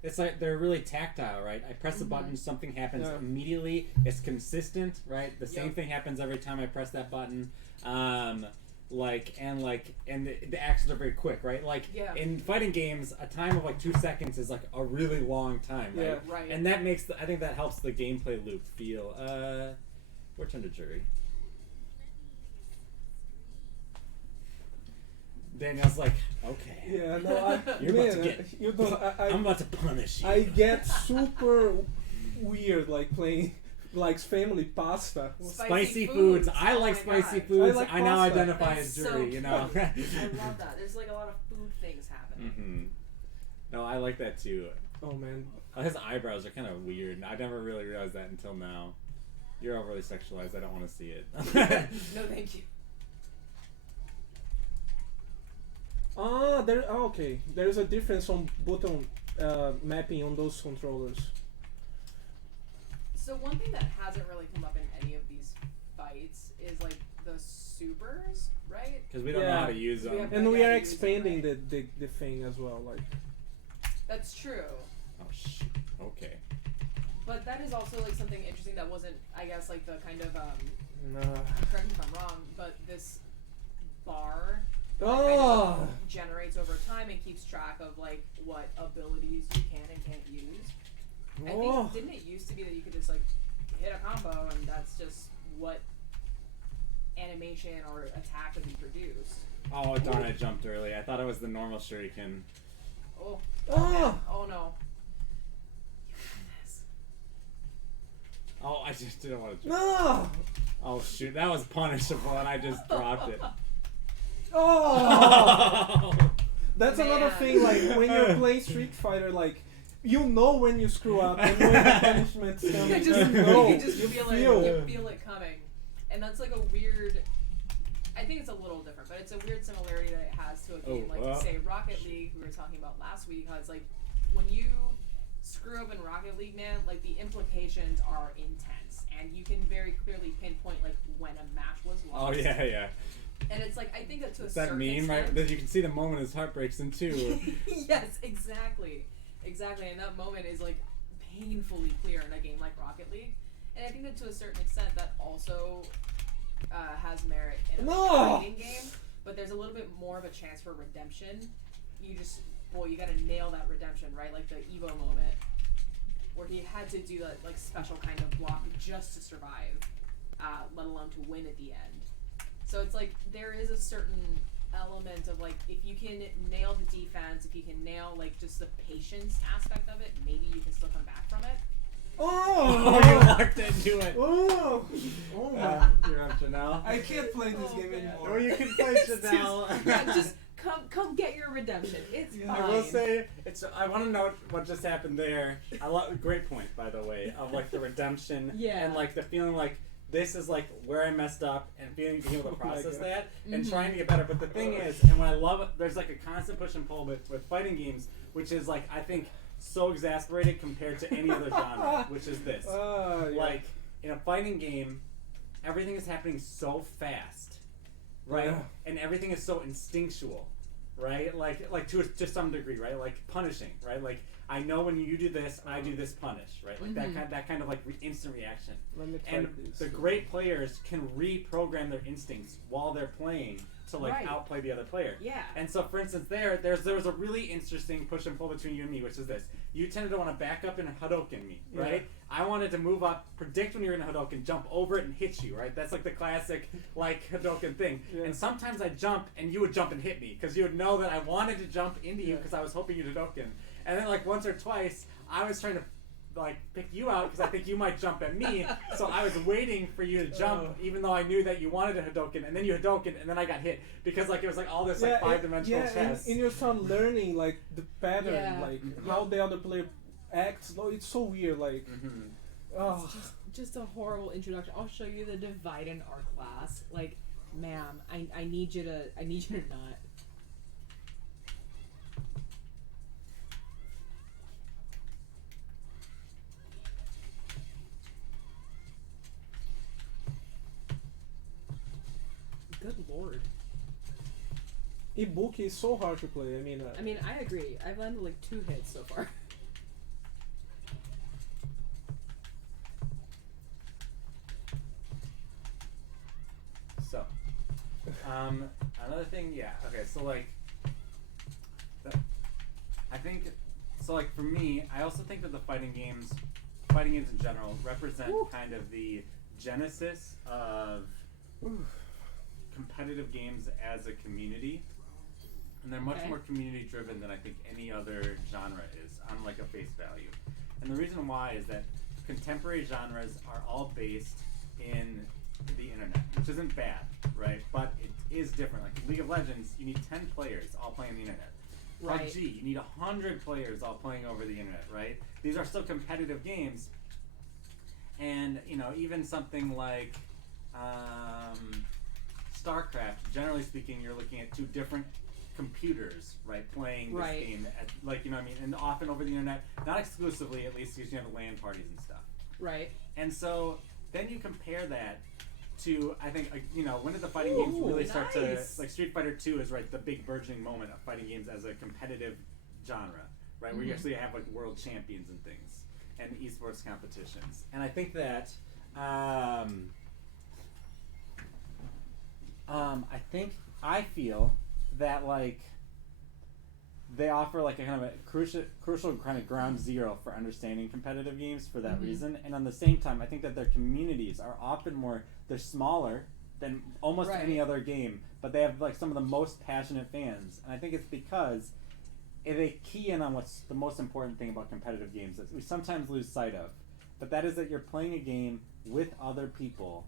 it's like they're really tactile, right? I press the button, something happens immediately. It's consistent, right? The same thing happens every time I press that button. And the actions are very quick, right? Like in fighting games, a time of like 2 seconds is like a really long time, right? Yeah. Right. And that makes I think that helps the gameplay loop feel. We're turn to jury. Daniel's like, okay. Yeah, no, You're about to get. you know, I'm about to punish you. I get super weird like playing like family pasta. Spicy foods. I Oh like my spicy God. foods. I like I now pasta. identify That's as so jury. You know. I love that. There's like a lot of food things happening. Mm-hmm. No, I like that too. Oh man. His eyebrows are kind of weird. I never really realized that until now. You're overly sexualized. I don't want to see it. No, thank you. Okay. There's a difference on button mapping on those controllers. So one thing that hasn't really come up in any of these fights is like the supers, right? Because we don't know Yeah. how to use them. We have- And we Yeah, are use it, expanding right? the thing as well, like That's true. Oh shit. Okay. But that is also like something interesting that wasn't, I guess, like the kind of nah. correct me if I'm wrong, but this bar Oh kind of generates over time and keeps track of like what abilities you can and can't use. I think didn't it used to be that you could just like hit a combo and that's just what animation or attack would be produced. Oh darn! I jumped early. I thought it was the normal shuriken. Oh. Oh. Oh no. Oh, I just didn't want to jump. No! Oh shoot! That was punishable, and I just dropped it. Oh! That's another Man. thing, like when you're playing Street Fighter, like you know when you screw up and when the punishment's coming. You just, know. you just feel it. feel. You feel it coming, and that's like a weird. I think it's a little different, but it's a weird similarity that it has to a game like say Rocket League. We were talking about last week. How it's like when you screw up in Rocket League, man, like the implications are intense, and you can very clearly pinpoint like when a match was lost. Oh yeah, yeah. And it's like I think that to a It's that certain meme, extent, right? That you can see the moment his heart breaks in two. Yes, exactly. Exactly, and that moment is like painfully clear in a game like Rocket League. And I think that to a certain extent that also has merit in a fighting game, but there's a little bit more of a chance for redemption. You just, you gotta nail that redemption, right? Like the Evo moment, where he had to do that like special kind of block just to survive, let alone to win at the end. So it's like there is a certain element of like if you can nail the defense, if you can nail like just the patience aspect of it, maybe you can still come back from it. Oh, you walked into it. Oh, You're up, Janelle. I can't play this game man. anymore. Or you can play Janelle. Yeah, just come get your redemption. It's Yeah. fine. I will say, I want to note what just happened there. I love, great point, by the way, of like the redemption Yeah. and like the feeling like this is like where I messed up and being able to Oh my process God. that and Mhm. trying to get better. But the thing is, and what I love, there's like a constant push and pull with fighting games, which is like I think so exasperated compared to any other genre, which is this. Yeah. Like in a fighting game, everything is happening so fast, right? Yeah. And everything is so instinctual, right? Like to some degree, right? Like punishing, right? Like I know when you do this, I do this punish, right? Like that kind of like instant reaction. Let me try And this. the great players can reprogram their instincts while they're playing to like Right. outplay the other player. Yeah. And so, for instance, there was a really interesting push and pull between you and me, which is this: you tended to want to back up and Hadouken me, right? I wanted to move up, predict when you're in a Hadouken, jump over it, and hit you, right? That's like the classic like Hadouken thing. Yeah. And sometimes I'd jump, and you would jump and hit me because you would know that I wanted to jump into you Yeah. because I was hoping you'd Hadouken. And then like once or twice, I was trying to like pick you out because I think you might jump at me. So I was waiting for you to jump, even though I knew that you wanted a Hadouken, and then you Hadouken, and then I got hit because like it was like all this like five-dimensional chess. And you start learning like the pattern, Yeah. like how the other player acts. Oh, it's so weird. Like, Mhm. oh, Just a horrible introduction. I'll show you the divide in our class. Like, ma'am, I need you to not. Good lord. Ibuki is so hard to play. I mean, I agree. I've landed like 2 hits so far. So, another thing, yeah, okay, so like, I think, so like for me, I also think that the fighting games in general, represent kind of the genesis of competitive games as a community. And they're much more community driven than I think any other genre is on like a face value. And the reason why is that contemporary genres are all based in the internet, which isn't bad, right? But it is different. Like League of Legends, you need 10 players all playing the internet. Right. PUBG, you need 100 players all playing over the internet, right? These are still competitive games. And, you know, even something like StarCraft, generally speaking, you're looking at 2 different computers, right, playing this game, at, like, you know what I mean? And often over the internet, not exclusively, at least, because you have LAN parties and stuff. Right. And so then you compare that to, I think, you know, when did the fighting games really start to, like Street Fighter 2 is, right, the big burgeoning moment of fighting games as a competitive genre, right, where you actually have, like, world champions and things, and esports competitions. And I think that, I feel that, like, they offer like a kind of a crucial kind of ground zero for understanding competitive games for that reason. And on the same time, I think that their communities are often they're smaller than almost any other game, but they have like some of the most passionate fans. And I think it's because they key in on what's the most important thing about competitive games that we sometimes lose sight of. But that is that you're playing a game with other people,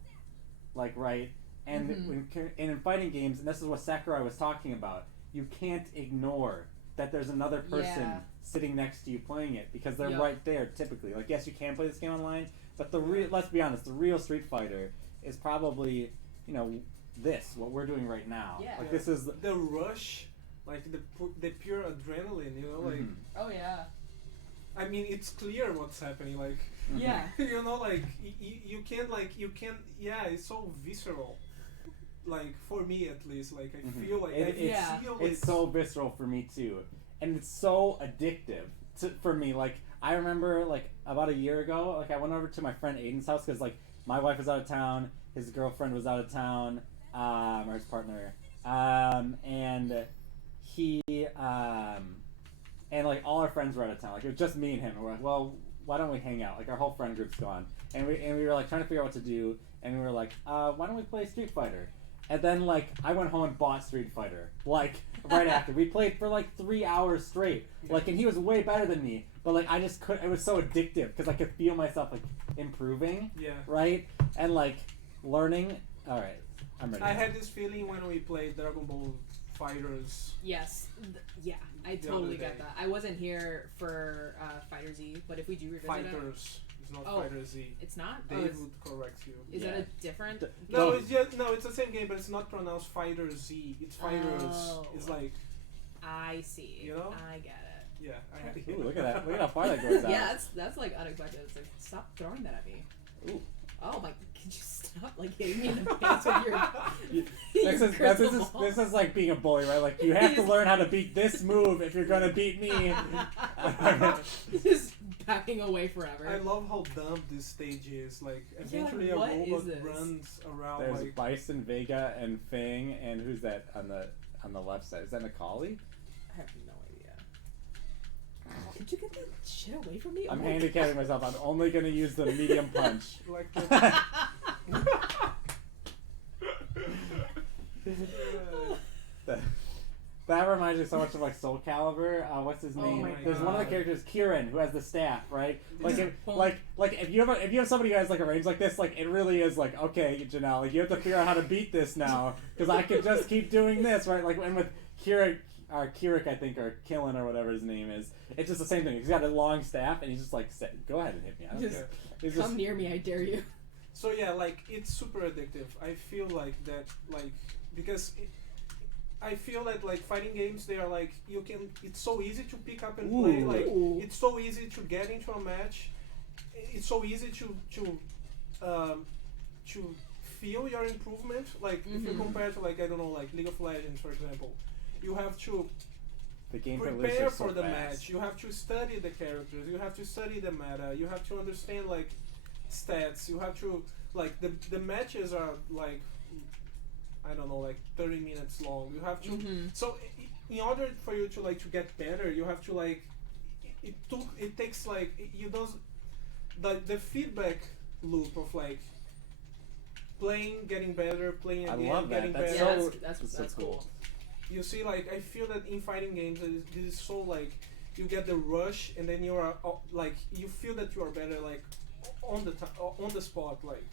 like, right? And, and in fighting games, and this is what Sakurai was talking about, you can't ignore that there's another person sitting next to you playing it because they're right there typically. Like, yes, you can play this game online, but let's be honest, the real Street Fighter is probably, you know, what we're doing right now. Yeah. Like, this is the rush, like the pure adrenaline, you know, like. Oh yeah. I mean, it's clear what's happening, like. Yeah. You know, like you can't, yeah, it's so visceral. Like, for me at least, like, I feel like it's so visceral for me too, and it's so addictive for me. Like, I remember, like, about a year ago, like, I went over to my friend Aiden's house because, like, my wife was out of town, his girlfriend was out of town, or his partner, and he, and, like, all our friends were out of town. Like, it was just me and him. And we're like, well, why don't we hang out? Like, our whole friend group's gone, and we were like trying to figure out what to do, and we were like, why don't we play Street Fighter? And then, like, I went home and bought Street Fighter. Like, right after. We played for, like, 3 hours straight. Like, and he was way better than me. But, like, I just couldn't. It was so addictive because I could feel myself, like, improving. Yeah. Right? And, like, learning. All right. I'm ready. I had this feeling when we played Dragon Ball Fighters. Yes. Yeah, I The totally other get day. that. I wasn't here for Fighter Z, but if we do revisit it, Fighters. It's not Oh. Fighter Z. it's not. Dave Oh, it's, would correct you. is Yeah. that a different? No, it's just it's the same game, but it's not pronounced Fighter Z. It's Fighters. Oh. It's like I see. You know? I get it. yeah. I had Ooh, look at that. Look at how far that goes out. Yeah, that's like unexpected. It's like, stop throwing that at me. Ooh. Oh my! Could you stop like hitting me in the face with your? This your is, crystal ball? this is like being a bully, right? Like, you have to learn how to beat this move if you're going to beat me. Just backing away forever. I love how dumb this stage is. Like eventually what a is robot this? runs around There's like Bison, Vega, and Fang, and who's that on the left side? Is that Macaulay? I have no idea. Could you get that shit away from me? I'm Oh my handicapping myself. I'm only going to use the medium punch. like God. That reminds me so much of like Soul Calibur. What's his Oh name? my There's one of the God. characters, Kieran, who has the staff, right? Like, if, Boom. like if you have somebody who has like a range like this, like it really is like, okay, Janelle, like you have to figure out how to beat this now because I can just keep doing this, right? Like, and with Kirik, I think, or Killen or whatever his name is, it's just the same thing. He's got a long staff and he's just like, go ahead and hit me. I don't Just care. He's Come just near me, I dare you. So yeah, like it's super addictive. I feel like that, like because I feel that like fighting games, they are like you can. It's so easy to pick up and play. Ooh. Like Ooh. it's so easy to get into a match. It's so easy to feel your improvement. Like if you Mhm. compare to like I don't know like League of Legends for example, you have to the gameplay loops prepare are so for the fast. match. You have to study the characters. You have to study the meta. You have to understand like stats. You have to like the matches are like I don't know like 30 minutes long. You have to Mhm. so in order for you to like to get better, you have to like it takes like you don't the feedback loop of like playing, getting better, playing I again, love that. getting That's better. Yeah, so- that's so cool. cool. You see, like I feel that in fighting games, this is so like you get the rush, and then you are like you feel that you are better like on the spot, like.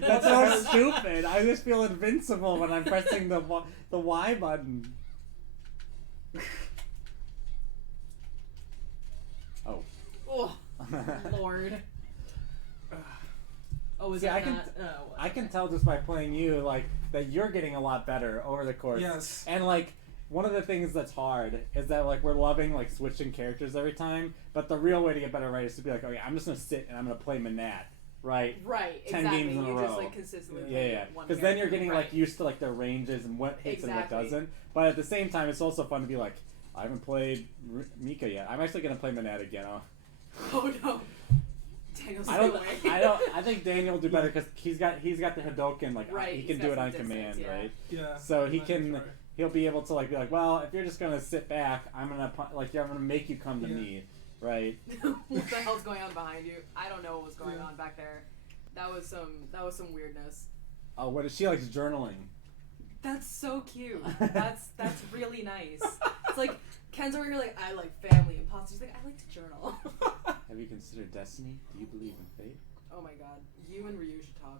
That's so stupid. I just feel invincible when I'm pressing the Y button. Oh. Oh, Lord. Oh, is See, that I can- not? I can tell just by playing you, like, that you're getting a lot better over the course. Yes. And, like, one of the things that's hard is that, like, we're loving, like, switching characters every time, but the real way to get better, right, is to be like, okay, I'm just going to sit and I'm going to play Manat, right? Right, 10 exactly. games in a you row. just like consistently Yeah, play yeah. one Because then you're character. getting, Right. like, used to, like, their ranges and what hits and Exactly. what doesn't. But at the same time, it's also fun to be like, I haven't played Mika yet. I'm actually going to play Manat again. Oh no, Daniel's I think Daniel will do better because he's got the Hadoken, like, Right, he he's can got do it some on distance, command, yeah. right? Yeah. So he I'm can, sure. he'll be able to like be like, well, if you're just gonna sit back, I'm gonna make you come to Yeah. me, right? What the hell's going on behind you? I don't know what was going Yeah. on back there. That was some weirdness. Oh, what is she likes journaling? That's so cute. That's really nice. It's like Ken's over here like I like family and pasta. She's like I like to journal. Have you considered destiny? Do you believe in fate? Oh my god, you and Ryu should talk.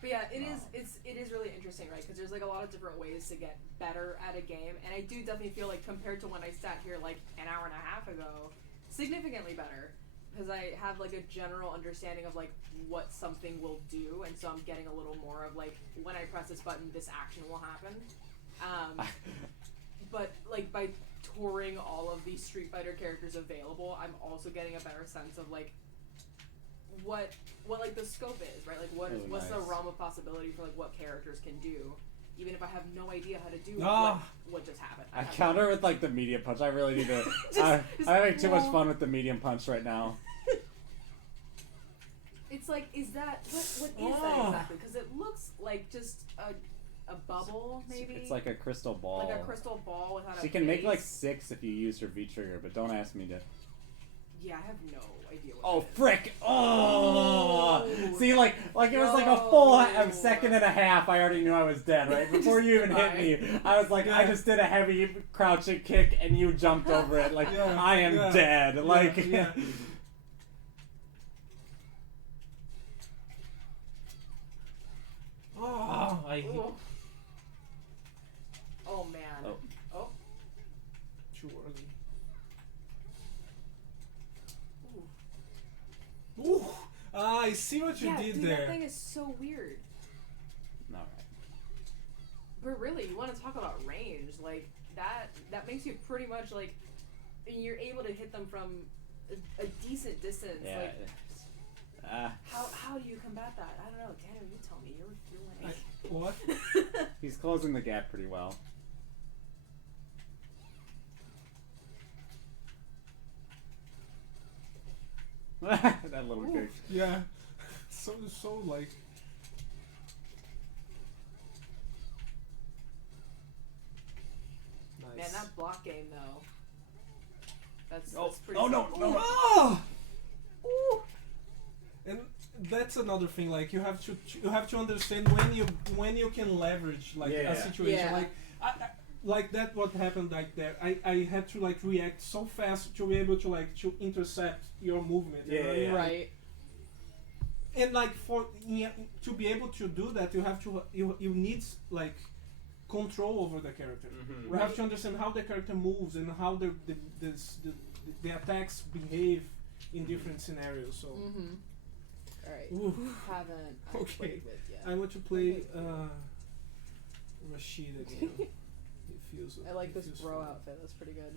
But yeah, it is really interesting, right? Because there's like a lot of different ways to get better at a game, and I do definitely feel like compared to when I sat here like an hour and a half ago, significantly better. Because I have like a general understanding of like what something will do, and so I'm getting a little more of like when I press this button, this action will happen. But like by touring all of these Street Fighter characters available, I'm also getting a better sense of like what like the scope is, right? Like what's the nice. realm of possibility for like what characters can do, even if I have no idea how to do Ah. what just happened. I have counter with like the medium punch. I really need to. Just- I'm having too much no. fun with the medium punch right now. It's like, is that what is that Oh. exactly? Because it looks like just a bubble, maybe. It's like a crystal ball. like a crystal ball without a She can make like base. 6 if you use her V trigger, but don't ask me to. Yeah, I have no idea what Oh that is. frick! Oh, No. see, like it was like a full second and a half. I already knew I was dead. Right before you even hit me, I was like, I just did a heavy crouching kick, and you jumped over it. Like I am dead. Like. Yeah. Oh, I hate Ooh. Oh man. Oh. Oh. too early. Ooh. Ooh, I see what you Yeah, did dude, there. that thing is so weird. All right. But really, you want to talk about range, like that makes you pretty much like you're able to hit them from a decent distance. Yeah. Like how do you combat that? I don't know. Tanner, you tell me. You're winning. What? He's closing the gap pretty well. That little kick. Yeah. So like. Nice. Man, that block game though. That's pretty. Oh no! simple. No! Oh! Ooh. And that's another thing. Like you have to understand when you can leverage like Yeah. a situation. Yeah. Like like that. What happened like there? I had to like react so fast to be able to intercept your movement. You know what I mean? Right. And like to be able to do that, you have to you need like control over the character. Mhm. You have to understand how the character moves and how the attacks behave in different scenarios. So Mm-hmm. All right. Ooh. Haven't Okay. played with yet. I want to play Rashid again. It feels. I like it this feels bro fun. outfit. That's pretty good.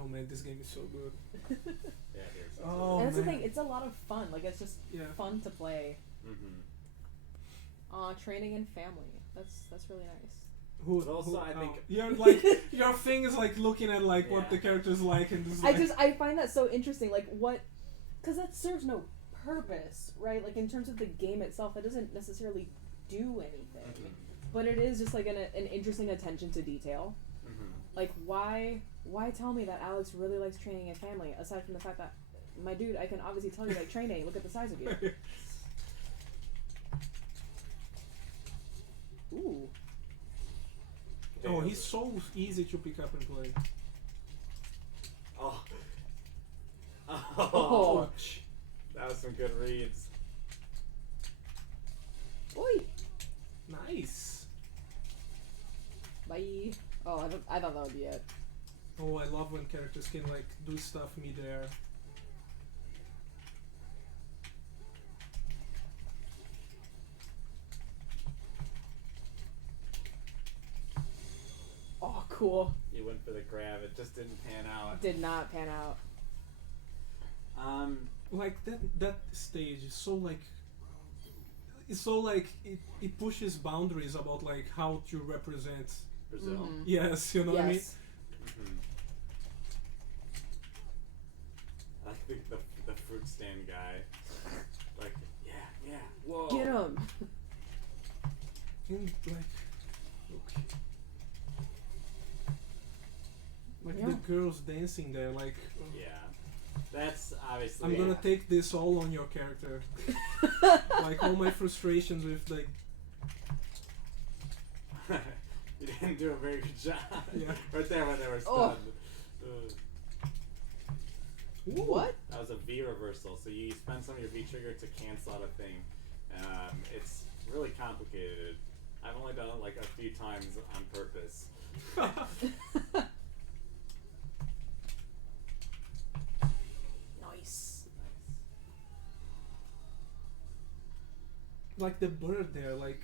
Oh man, this game is so good. Yeah, here's Oh, and that's the man. thing. It's a lot of fun. Like it's just Yeah. fun to play. Mm-hmm. Training and family. That's really nice. But also, I think- you're like your thing is like looking at like what Yeah. the character's like and just I like, I find that so interesting. Like what, because that serves no purpose, right? Like in terms of the game itself, it doesn't necessarily do anything. But it is just like an interesting attention to detail. Mm-hmm. Like why tell me that Alex really likes training and family aside from the fact that my dude, I can obviously tell you like training. Look at the size of you. Ooh. oh, he's so easy to pick up and play. Oh. Oh. Ouch. That was some good reads. Oi. Nice. Bye. Oh, I thought that would be it. Oh, I love when characters can like do stuff mid-air. Oh, cool. You went for the grab. It just didn't pan out. Did not pan out. Like that stage is so like it's so like it pushes boundaries about like how to represent. Brazil. Mhm. Yes, you know what I mean. Yes. Mm-hmm. I think the fruit stand guy. Like, yeah. Whoa. Get him. And like, okay. Like Yeah. the girls dancing there, like. Yeah. That's obviously. I'm gonna take this all on your character. Like all my frustrations with like. You didn't do a very good job. Yeah. Right there when they were Oh. stunned. Ooh. What? That was a V reversal, so you spend some of your V trigger to cancel out a thing. It's really complicated. I've only done it like a few times on purpose. Nice. Like the bird there, like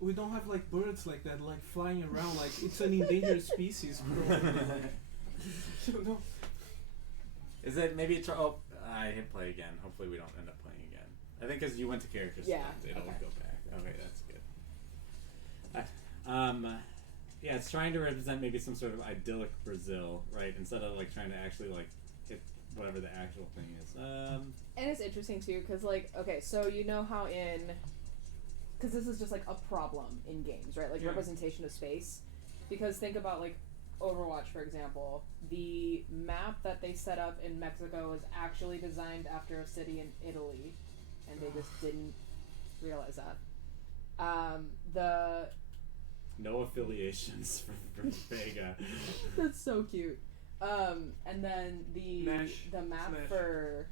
we don't have like birds like that, like flying around. Like it's an endangered species, bro. You know? Is it maybe it's oh I hit play again. Hopefully we don't end up playing again. I think because you went to characters, Yeah, it'll okay. go back. Okay, that's good. Yeah, it's trying to represent maybe some sort of idyllic Brazil, right? Instead of like trying to actually like hit whatever the actual thing is. And it's interesting too, because like, okay, so you know how in because this is just like a problem in games, right? Like Yeah. representation of space. Because think about like Overwatch, for example. The map that they set up in Mexico was actually designed after a city in Italy, and they just didn't realize that. The No affiliations from Vega. That's so cute. And then Nash. the map It's Nash. for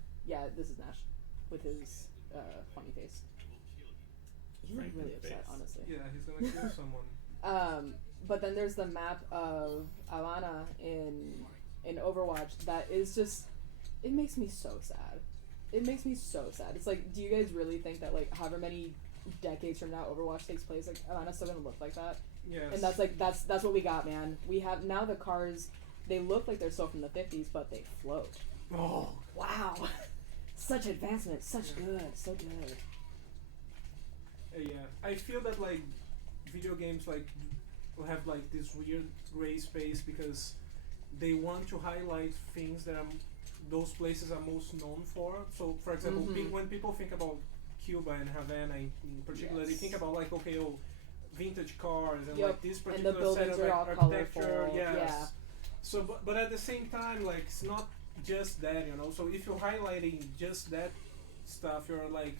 this is Nash with his funny face. He's like really Franken upset, face. honestly. Yeah, he's gonna kill someone. But then there's the map of Alana in Overwatch that is just, it makes me so sad. It makes me so sad. It's like, do you guys really think that like however many decades from now Overwatch takes place, like Alana's still gonna look like that? Yes. And that's like that's what we got, man. We have now the cars. They look like they're still from the 50s, but they float. Oh. Wow, such advancement, such good, so good. Yeah, I feel that like video games like will have like this weird gray space because they want to highlight things that those places are most known for. So, for example, Mhm. when people think about Cuba and Havana in particular, they Yes. think about like vintage cars and Yep, like this and the particular buildings set of are all architecture. colorful, Yes. yeah. So, but at the same time, like it's not just that, you know. So if you're highlighting just that stuff, you're like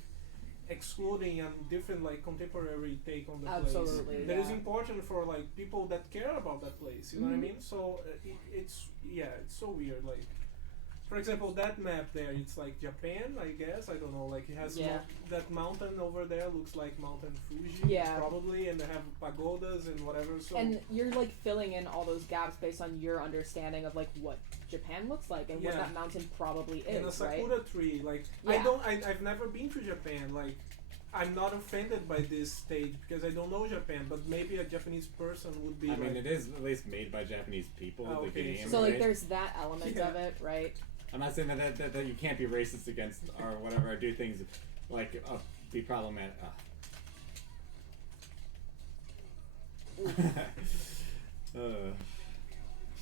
excluding a different like contemporary take on the Absolutely, place that is yeah. important for like people that care about that place. You know what I Mhm. mean? So it's so weird. Like, for example, that map there, it's like Japan, I guess. I don't know. Like it has Yeah. that mountain over there looks like Mountain Fuji, Yeah. probably, and they have pagodas and whatever. So And you're like filling in all those gaps based on your understanding of like what Japan looks like and what Yeah. that mountain probably and a is, right? sakura tree, like Yeah. I've never been to Japan. Like I'm not offended by this stage because I don't know Japan, but maybe a Japanese person would be. I mean, like, it is at least made by Japanese people. Oh, The okay, game, So like right? there's that element Yeah. of it, right? I'm not saying that you can't be racist against or whatever, or do things like be problematic.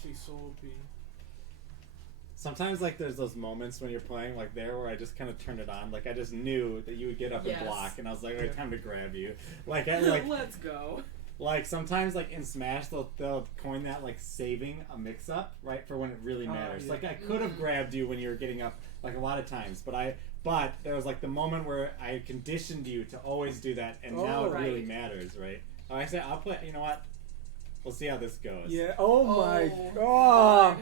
she's so OP. Sometimes like there's those moments when you're playing like there where I just kind of turned it on, like I just knew that you would get up Yes. and block, and I was like, Yeah. time to grab you. Like like Let's go. like sometimes like in Smash they'll coin that like saving a mix up right for when it really matters. Yeah. Like I could have grabbed you when you were getting up like a lot of times, but there was like the moment where I conditioned you to always do that, and now Oh. it really Right. matters, right? Oh, I say I'll play. You know what? We'll see how this goes. Yeah. Oh my Oh, god.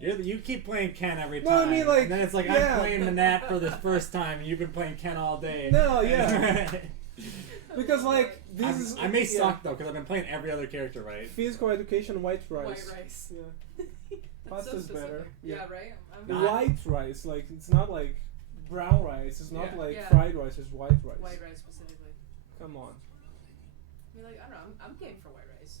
You keep playing Ken every time. No, I mean, like, and then it's like yeah. I'm playing Manat for the first time, and you've been playing Ken all day. No, yeah. Because like this is. I may yeah. suck though, because I've been playing every other character, right? Physical education, white rice. White rice. Yeah. That's Pasta's so better. specific. Yeah. Yeah, right? Not- White rice, like it's not like brown rice. It's not Yeah. like Yeah. fried rice. It's white rice. White rice specifically. Come on. I mean, like, I don't know. I'm game for white rice.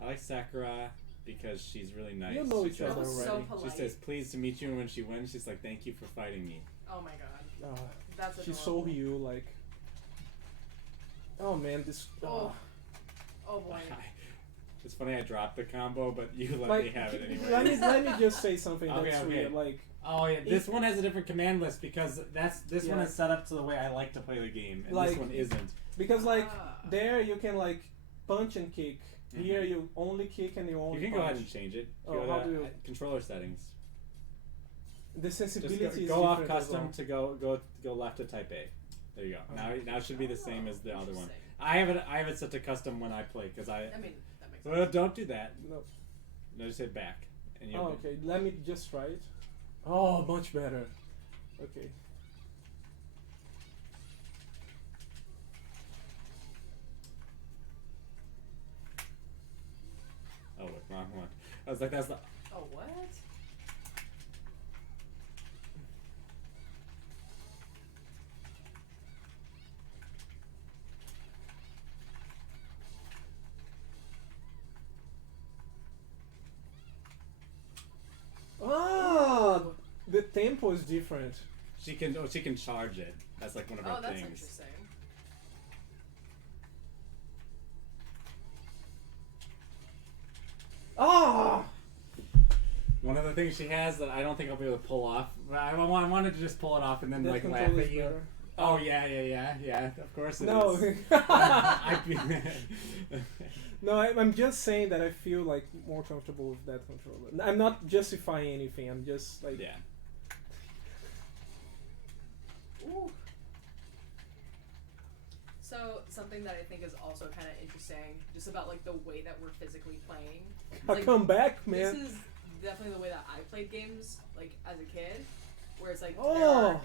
I like Sakura because she's really nice. You know She each says- other Oh, so already. polite. She says, "Pleased to meet you," and when she wins, she's like, "Thank you for fighting me." Oh my god. She's That's so adorable. you like. Oh man, this. Oh. Oh boy. It's funny I dropped the combo, but you let Like, me have it anyway. let me just say something Okay, that's okay. weird. Like Oh yeah, this one has a different command list because this one Yeah. is set up to the way I like to play the game, and Like- this one isn't. because like Ah. there you can like punch and kick. Mhm. Here you only kick and you only. You can punch. go ahead and change it. Oh, Go how to do you- controller settings. The Just sensibility is go off different as custom well. to go left to type A. There you go. Now it should be the same as the other one. Interesting. I have it set to custom when I play because I. I mean, that makes Well, sense. don't do that. No. No, just hit back, and you. Oh, okay. Let me just try it. Oh, much better. Okay. Oh, wait, wrong one. I was like, that's the. Oh, what? Ah, the tempo is different. She can charge it. That's like one of Oh, her that's things. interesting. Ah. One of the things she has that I don't think I'll be able to pull off. But I wanted to just pull it off and then That like laugh control at is you. better. Oh yeah. Of course it No. is. No, I'm just saying that I feel like more comfortable with that controller. I'm not justifying anything. I'm just like Yeah. Ooh. So something that I think is also kind of interesting, just about like the way that we're physically playing. I'll Like, come back, man. This is definitely the way that I played games, like as a kid, where it's like there Oh. are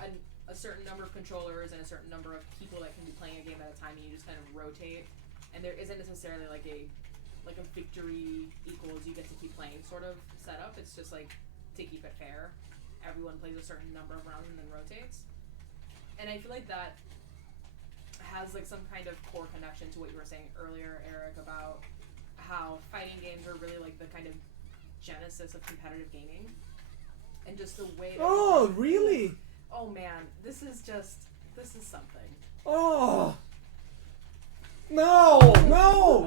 a certain number of controllers and a certain number of people that can be playing a game at a time, and you just kind of rotate. And there isn't necessarily like a victory equals you get to keep playing sort of setup. It's just like to keep it fair, everyone plays a certain number of rounds and then rotates. And I feel like that has like some kind of core connection to what you were saying earlier, Eric, about how fighting games are really like the kind of genesis of competitive gaming, and just the way that Oh, really? oh man, this is something. Oh. No.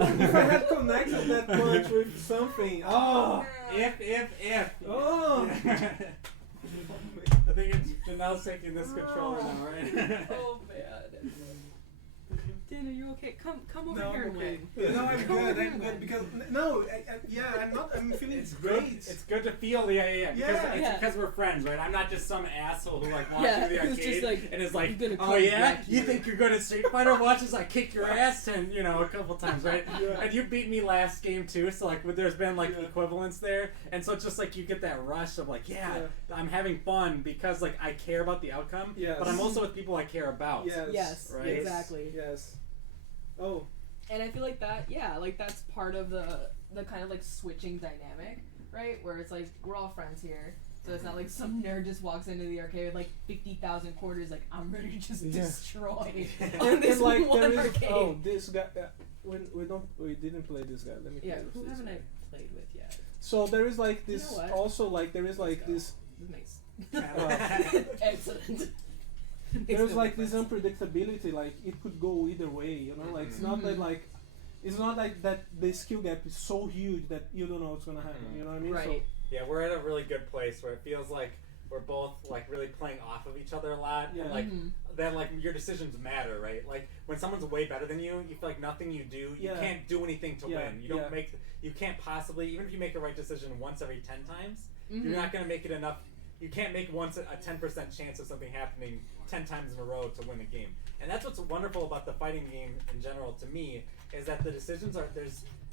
If I had connected that punch with something. Oh. If. Oh. I think it's Janelle's taking this controller now, right? Oh man. Dan, are you okay? Come over No, here I'm and okay. win. No, I'm good. I'm good because I'm not. I'm feeling It's great. It's good to feel because Yeah. it's because we're friends, right? I'm not just some asshole who like walks Yeah, through the who's just arcade like, and is like, "I'm gonna oh come yeah, wreck you you." think you're good at Street Fighter? Watch as I kick your ass a couple times, right? Yeah. And you beat me last game too, so like there's been like Yeah. equivalence there, and so it's just like you get that rush of like, Yeah. I'm having fun because like I care about the outcome, Yes. but I'm also with people I care about. Yes, Right? exactly. Yes. Oh. And I feel like that, like that's part of the kind of like switching dynamic, right? Where it's like we're all friends here, so it's not like some nerd just walks into the arcade with like 50,000 quarters, like I'm ready to just Yeah. destroy on And this like one there is arcade. this guy. We didn't play this guy. Let me. Yeah, play with who this haven't guy. I played with yet? So there is like this. You know what? Also, like there is like Let's this. Nice. Excellent. There's like this unpredictability. Like it could go either way. You know, like it's not that like. It's not like that the skill gap is so huge that you don't know what's gonna happen. You know what I mean? Right. Yeah, we're at a really good place where it feels like we're both like really playing off of each other a lot, Yeah. and like Mhm. then like your decisions matter, right? Like when someone's way better than you feel like nothing you do, you Yeah. can't do anything to Yeah, win. You don't yeah. you can't possibly, even if you make the right decision once every 10 times, Mhm. you're not gonna make it enough. You can't make once a 10% chance of something happening 10 times in a row to win a game. And that's what's wonderful about the fighting game in general to me, is that the decisions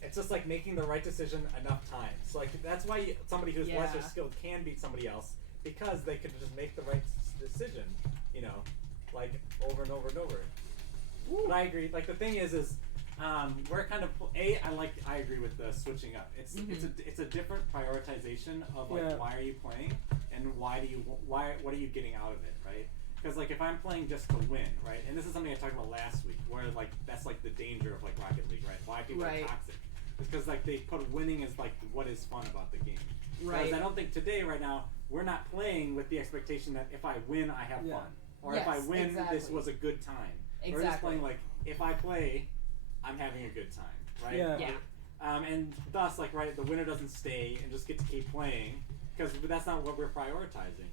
it's just like making the right decision enough times. So like that's why somebody who's lesser Yeah. skilled can beat somebody else, because they could just make the right decision, like over and over and over. But I agree. Like the thing is we're kind of I agree with the switching up. It's a different prioritization of like Yeah. why are you playing and what are you getting out of it, right? Because like if I'm playing just to win, right, and this is something I talked about last week, where like that's like the danger of like Rocket League, right? Why people Right. are toxic, it's because like they put winning as like what is fun about the game. Right. Whereas I don't think today, right now, we're not playing with the expectation that if I win, I have Yeah. fun, or if I Yes, win, this exactly. was a good time. We're just Exactly. playing like if I play, I'm having a good time, right? Yeah. Yeah. And thus, like, right, the winner doesn't stay and just get to keep playing, because that's not what we're prioritizing.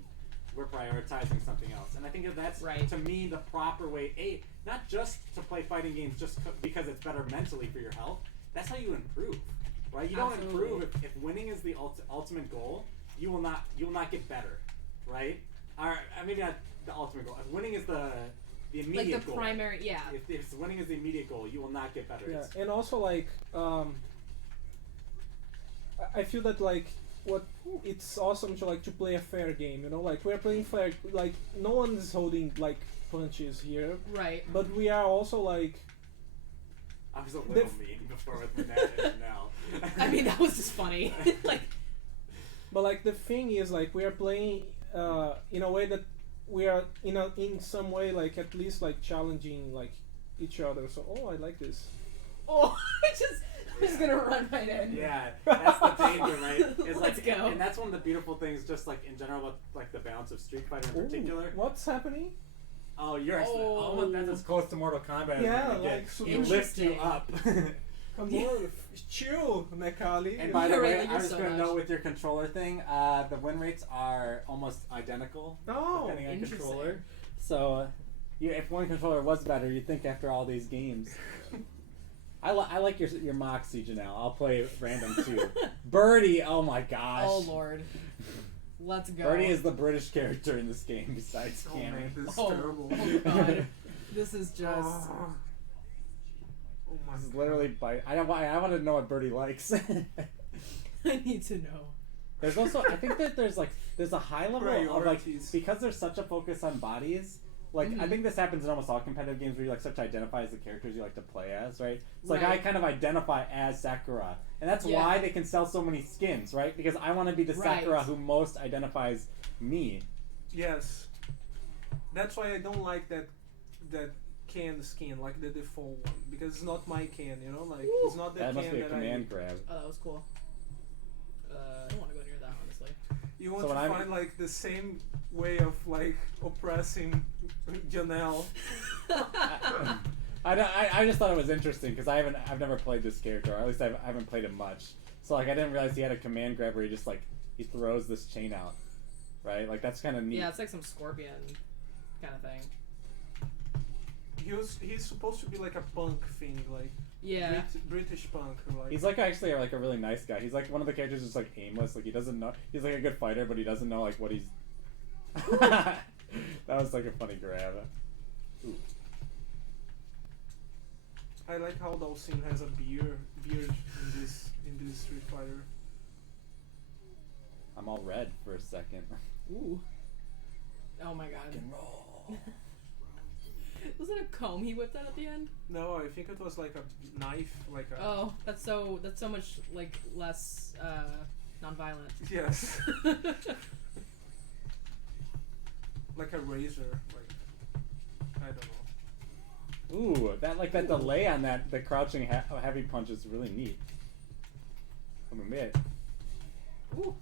We're prioritizing something else, and I think that that's Right. to me the proper way. Not just to play fighting games just because it's better mentally for your health. That's how you improve, right? You don't Absolutely. improve if winning is the ultimate goal. You will not get better, right? Or maybe not the ultimate goal. If winning is the immediate Like the goal. primary, yeah. If winning is the immediate goal, you will not get better. Yeah, It's- and also like I feel that like it's awesome to play a fair game. You know, like we're playing fair. Like no one is holding like punches here, Right. but we are also like. I was a little mean before with Manette and now. I mean, that was just funny. Like, But like the thing is, like we are playing in a way that we are in some way like at least like challenging like each other. So I like this. oh, I'm just gonna run right in. Yeah, that's the danger, right? It's Let's like, go. and that's one of the beautiful things, just like in general, about like the balance of Street Fighter in Ooh, particular. what's happening? Oh, you're Oh. almost that's as close to Mortal Kombat Yeah, as you like get. super He lifts you interesting. up. Come on, chill, Nekali. And by the Right, way, like I you're was so going to much. note with your controller thing, the win rates are almost identical Oh, depending on interesting. controller. So if one controller was better, you'd think after all these games. I like your Moxie, Janelle. I'll play random too. Birdie, oh my gosh. Oh lord. Let's go. Birdie is the British character in this game besides Oh man, Cameron. this is Oh, terrible. oh god. This is just. Oh my This is God. literally I want to know what Birdie likes. I need to know. There's also I think that there's a high level of like Priorities. because there's such a focus on bodies. Like I think this happens in almost all competitive games where you like start to identify as the characters you like to play as, right? It's like I Right. kind of identify as Sakura, and that's Yeah. why they can sell so many skins, right? Because I want to be the Right. Sakura who most identifies me. Yes. That's why I don't like that can skin, like the default one, because it's not my can, you know, like it's not the That can must be a that command grab. Oh, that was cool. I don't want to go near that, honestly. you want So to when I'm- find like the same way of like oppressing Janelle. I just thought it was interesting because I've never played this character, or at least I haven't played him much. So like I didn't realize he had a command grab where he just like he throws this chain out, right? Like that's kind of neat. Yeah, it's like some scorpion kind of thing. He's supposed to be like a punk thing, like Yeah. British punk, like He's like actually like a really nice guy. He's like one of the characters who's like aimless. Like he doesn't know. He's like a good fighter, but he doesn't know like what he's. That was like a funny grab. Ooh. I like how Dalsin has a beard in this Street Fighter. I'm all red for a second. Ooh. Oh my god. Rock and roll. Was it a comb he whipped out at the end? No, I think it was like a knife, like a Oh, that's so much like less non-violent. yes, like a razor, like I don't know. Ooh, that delay on the crouching heavy punch is really neat. I'll admit. Ooh.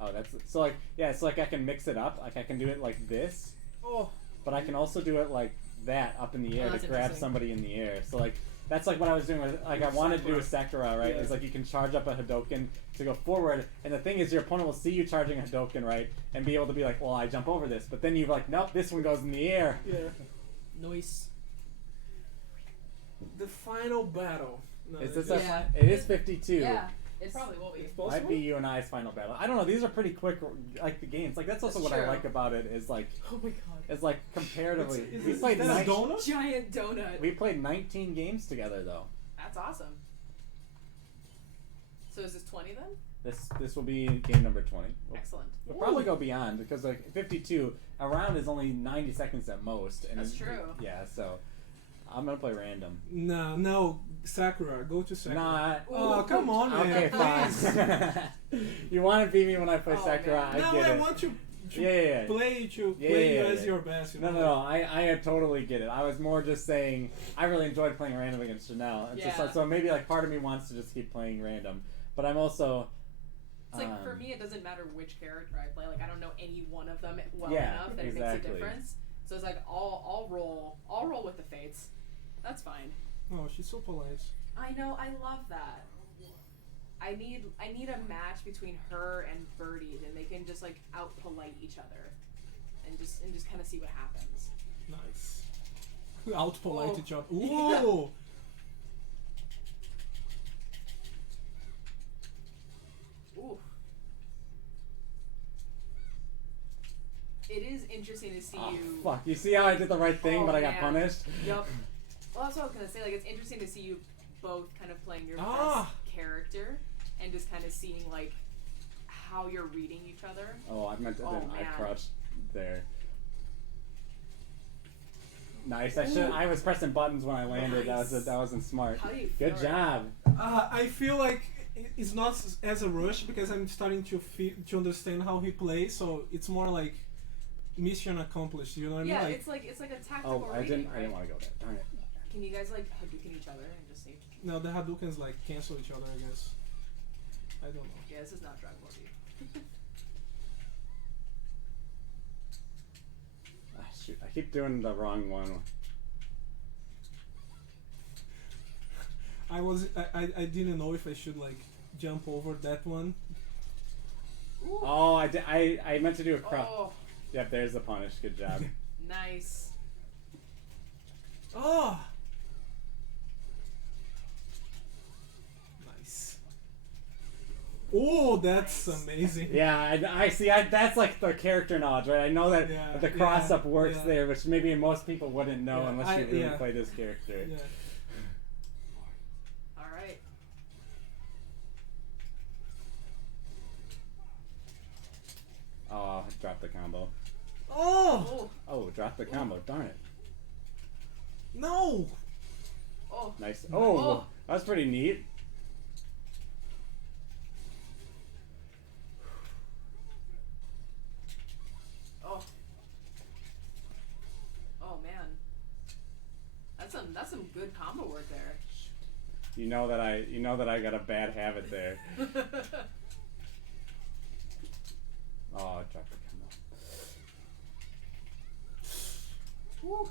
Oh, that's so like yeah. It's like I can mix it up. Like I can do it like this, Oh, but I can also do it like that up in the air Oh, to that's grab interesting. somebody in the air. So like that's like what I was doing with like I wanted to do with Sakura, right? Yeah. Is like you can charge up a Hadoken to go forward, and the thing is your opponent will see you charging a Hadoken, right, and be able to be like, well, I jump over this, but then you're like, nope, this one goes in the air. yeah. Noise. The final battle. No, Is this it's- Yeah. It is 52. Yeah, it probably will be. It's Might possible. be you and I's final battle. I don't know. These are pretty quick, like the games. Like that's also That's what I true. like about it is like Oh my god. it's like comparatively. Is we this- played is that a 19 donut? Giant donut. we played 19 games together though. That's awesome. So is this 20 then? This will be game number 20. Excellent. We'll probably go beyond because like 52 a round is only 90 seconds at most. And That's true. Yeah, so I'm gonna play random. No, Sakura. Go to Sakura. Not. Oh, come on, man. Okay, please. fine. You want to beat me when I play Oh, Sakura? man. I No, get I it. want to Yeah. play you Yeah, play yeah, you as yeah. your best. You No, know? no, no. I totally get it. I was more just saying I really enjoyed playing random against Janelle. It's just Yeah. like, so maybe like part of me wants to just keep playing random, but I'm also. It's like for me, it doesn't matter which character I play. Like I don't know any one of them well Yeah, enough that it exactly. makes a difference. So it's like I'll roll with the fates. That's fine. Oh, she's so polite. I know. I love that. I need a match between her and Birdie, and they can just like out polite each other, and just kind of see what happens. Nice. Out polite Oh. each other. Ooh. Ooh. It is interesting to see Oh, you. fuck. You see how I did the right thing, Oh, but I got man. punished? Yup. Well, that's what I was gonna say. Like, it's interesting to see you both kind of playing your Ah. best character, and just kind of seeing like how you're reading each other. Oh, I meant to. Oh, I man. crouched there. Nice. I was pressing buttons when I landed. Nice. That wasn't smart. How do you feel? Good job. I feel like it's not as a rush because I'm starting to understand how he plays. So it's more like mission accomplished. You know what I mean? Yeah, Like, it's like a tactical Oh, I reading, didn't. right? I didn't want to go there. Darn it. Can you guys like Hadouken each other and just save? no, the Hadoukens like cancel each other. I guess. I don't know. Yeah, this is not Dragon Ball Z. Ah, shoot, I keep doing the wrong one. I didn't know if I should like jump over that one. Ooh. Oh, I meant to do a crouch. Oh, Yep, there's the punish. Good job. Nice. Oh! Nice. Oh, that's Nice. amazing. Yeah, I see. That's like the character knowledge, right? I know that Yeah, the cross up works yeah. there, which maybe most people wouldn't know Yeah, unless you really yeah. play this character. Yeah. All right. Oh, drop the combo. Oh! Oh. Oh, drop the combo. Darn it. No! Oh. Nice. Oh, Oh. that was pretty neat. Oh. Oh man. That's some good combo work there. You know that I got a bad habit there. Oh, drop the combo. Woo.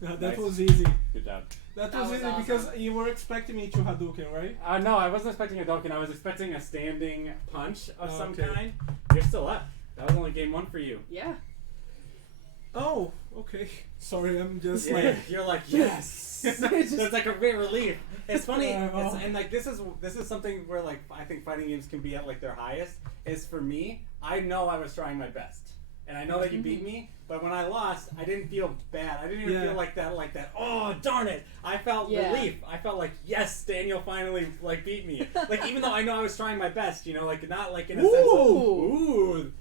That Nice. was easy. Good job. That That was was easy awesome. because you were expecting me to Hadouken, right? No, I wasn't expecting a Doken. I was expecting a standing punch of some Okay. kind. You're still up. That was only game 1 for you. Yeah. Oh, okay. Sorry, I'm just Yeah, like... you're like yes. There's like a great relief. It's funny, and like this is something where like I think fighting games can be at like their highest. Is for me, I know I was trying my best, and I know that you beat me. But when I lost, I didn't feel bad. I didn't even Yeah. feel like that. Oh darn it! I felt Yeah. relief. I felt like yes, Daniel finally like beat me. Like even though I know I was trying my best, you know, like not like in a sense of ooh.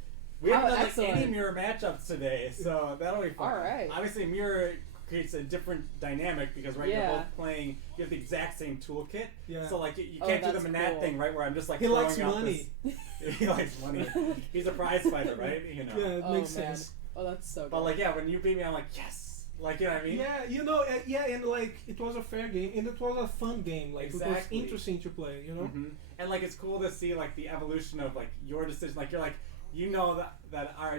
We How haven't done like excellent. any mirror matchups today, so that'll be fun. All right. Obviously, mirror creates a different dynamic because you're Yeah. both playing. You have the exact same toolkit, Yeah. so like you Oh, can't do the that's Manat cool. thing, right? Where I'm just like He throwing likes out money. This, he likes money. He's a prize fighter, right? You know. Yeah, it Oh, makes man. sense. Oh, that's so good. But like, yeah, when you beat me, I'm like, yes. Like, you know what I mean? Yeah, you know, yeah, and like it was a fair game, and it was a fun game. Like it was Exactly. interesting to play. You know. hmm And like, it's cool to see like the evolution of like your decision. Like, you're like. You know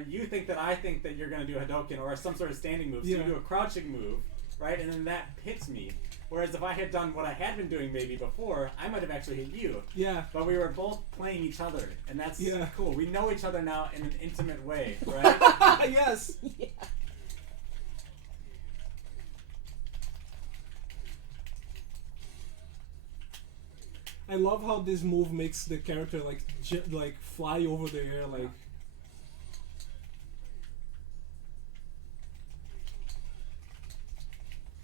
you think that I think that you're gonna do a Hadouken or some sort of standing move, so Yeah. you do a crouching move, right? And then that hits me. Whereas if I had done what I had been doing maybe before, I might have actually hit you. Yeah. But we were both playing each other, and that's Yeah. cool. We know each other now in an intimate way, right? Yes. Yeah. I love how this move makes the character like like fly over the air, like.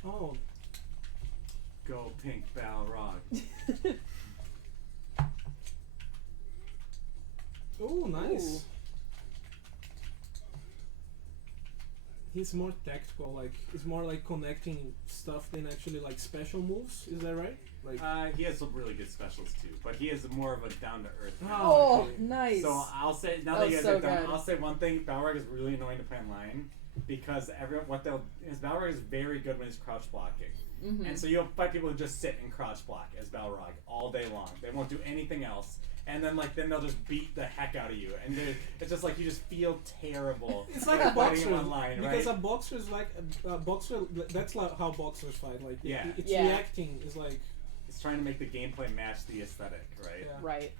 Oh. Go pink Balrog. Oh, nice. Ooh. He's more tactical, like he's more like connecting stuff than actually like special moves. Is that right? Like. He has some really good specials too, but he is more of a down to earth. Oh, okay. nice. So I'll say now Oh, that you guys so are done, good. I'll say one thing: Balrog is really annoying to play online because Balrog is very good when he's crouch blocking. Mhm. And so you'll fight people who just sit and crouch block as Balrog all day long. They won't do anything else. And then they'll just beat the heck out of you. And it's just like you just feel terrible. It's like a fighting boxer, him online, because right? a boxer is like a boxer. That's like how boxers fight. Like Yeah. it's Yeah. reacting is like It's trying to make the gameplay match the aesthetic, right? Yeah. Right.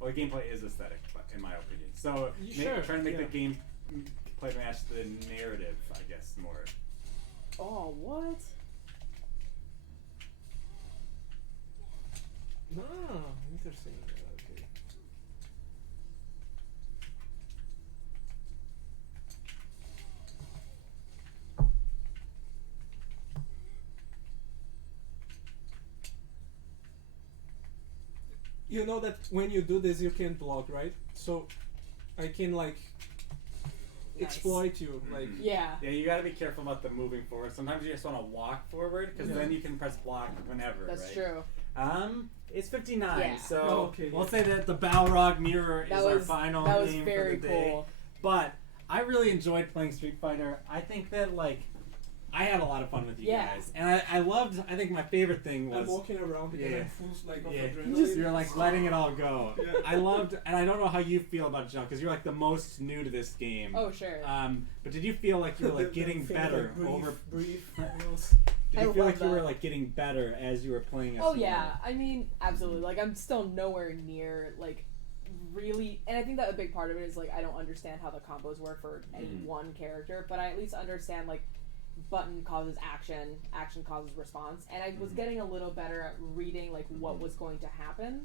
Well, the gameplay is aesthetic, but in my opinion. So Sure, trying to make yeah. the gameplay match the narrative, I guess, more. Oh, what? interesting. Okay. You know that when you do this, you can block, right? So I can like Nice. exploit you, like Yeah. Yeah, you gotta be careful about the moving forward. Sometimes you just want to walk forward, because Yeah. then you can press block whenever, That's right? true. It's 59, Yeah. so Oh, okay. we'll say that the Balrog mirror That is our was final that was game very for the day. cool. But I really enjoyed playing Street Fighter. I think that I had a lot of fun with you Yeah. guys, and I think my favorite thing I'm was walking around because Yeah. I'm full like of yeah, adrenaline. you're like letting it all go. Yeah. I loved, and I don't know how you feel about Jump because you're like the most new to this game. Oh, sure. But did you feel like you were like The getting thing, better like, breathe, over? breathe. Did I you feel love like you were that. like getting better as you were playing? Oh yeah, I mean, absolutely. Like, I'm still nowhere near like really, and I think that a big part of it is like I don't understand how the combos work for any one character, but I at least understand like button causes action, action causes response, and I was getting a little better at reading like what was going to happen,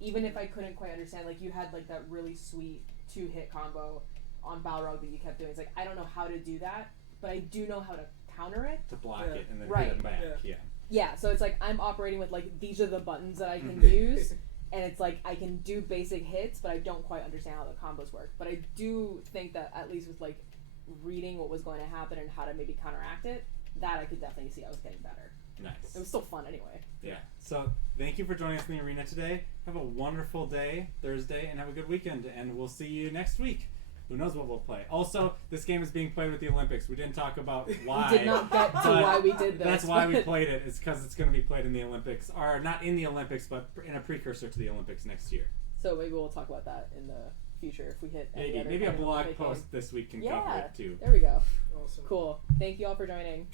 even if I couldn't quite understand. Like, you had like that really sweet 2-hit combo on Balrog that you kept doing. It's like, I don't know how to do that, but I do know how to counter it. To block Yeah. it and then Right. hit them back. Yeah. Yeah, so it's like I'm operating with like these are the buttons that I can use, and it's like I can do basic hits, but I don't quite understand how the combos work. But I do think that at least with like reading what was going to happen and how to maybe counteract it, that I could definitely see I was getting better. Nice. It was still fun anyway. Yeah. So thank you for joining us in the arena today. Have a wonderful day, Thursday, and have a good weekend. And we'll see you next week. Who knows what we'll play? Also, this game is being played with the Olympics. We didn't talk about why. We did not get to but why we did this. That's why we played it. It's because it's going to be played in the Olympics, or not in the Olympics, but in a precursor to the Olympics next year. So maybe we'll talk about that in the future if we hit any Maybe other maybe a kind of blog Olympic post game. this week can Yeah. cover it too. There we go. Awesome. Cool. Thank you all for joining.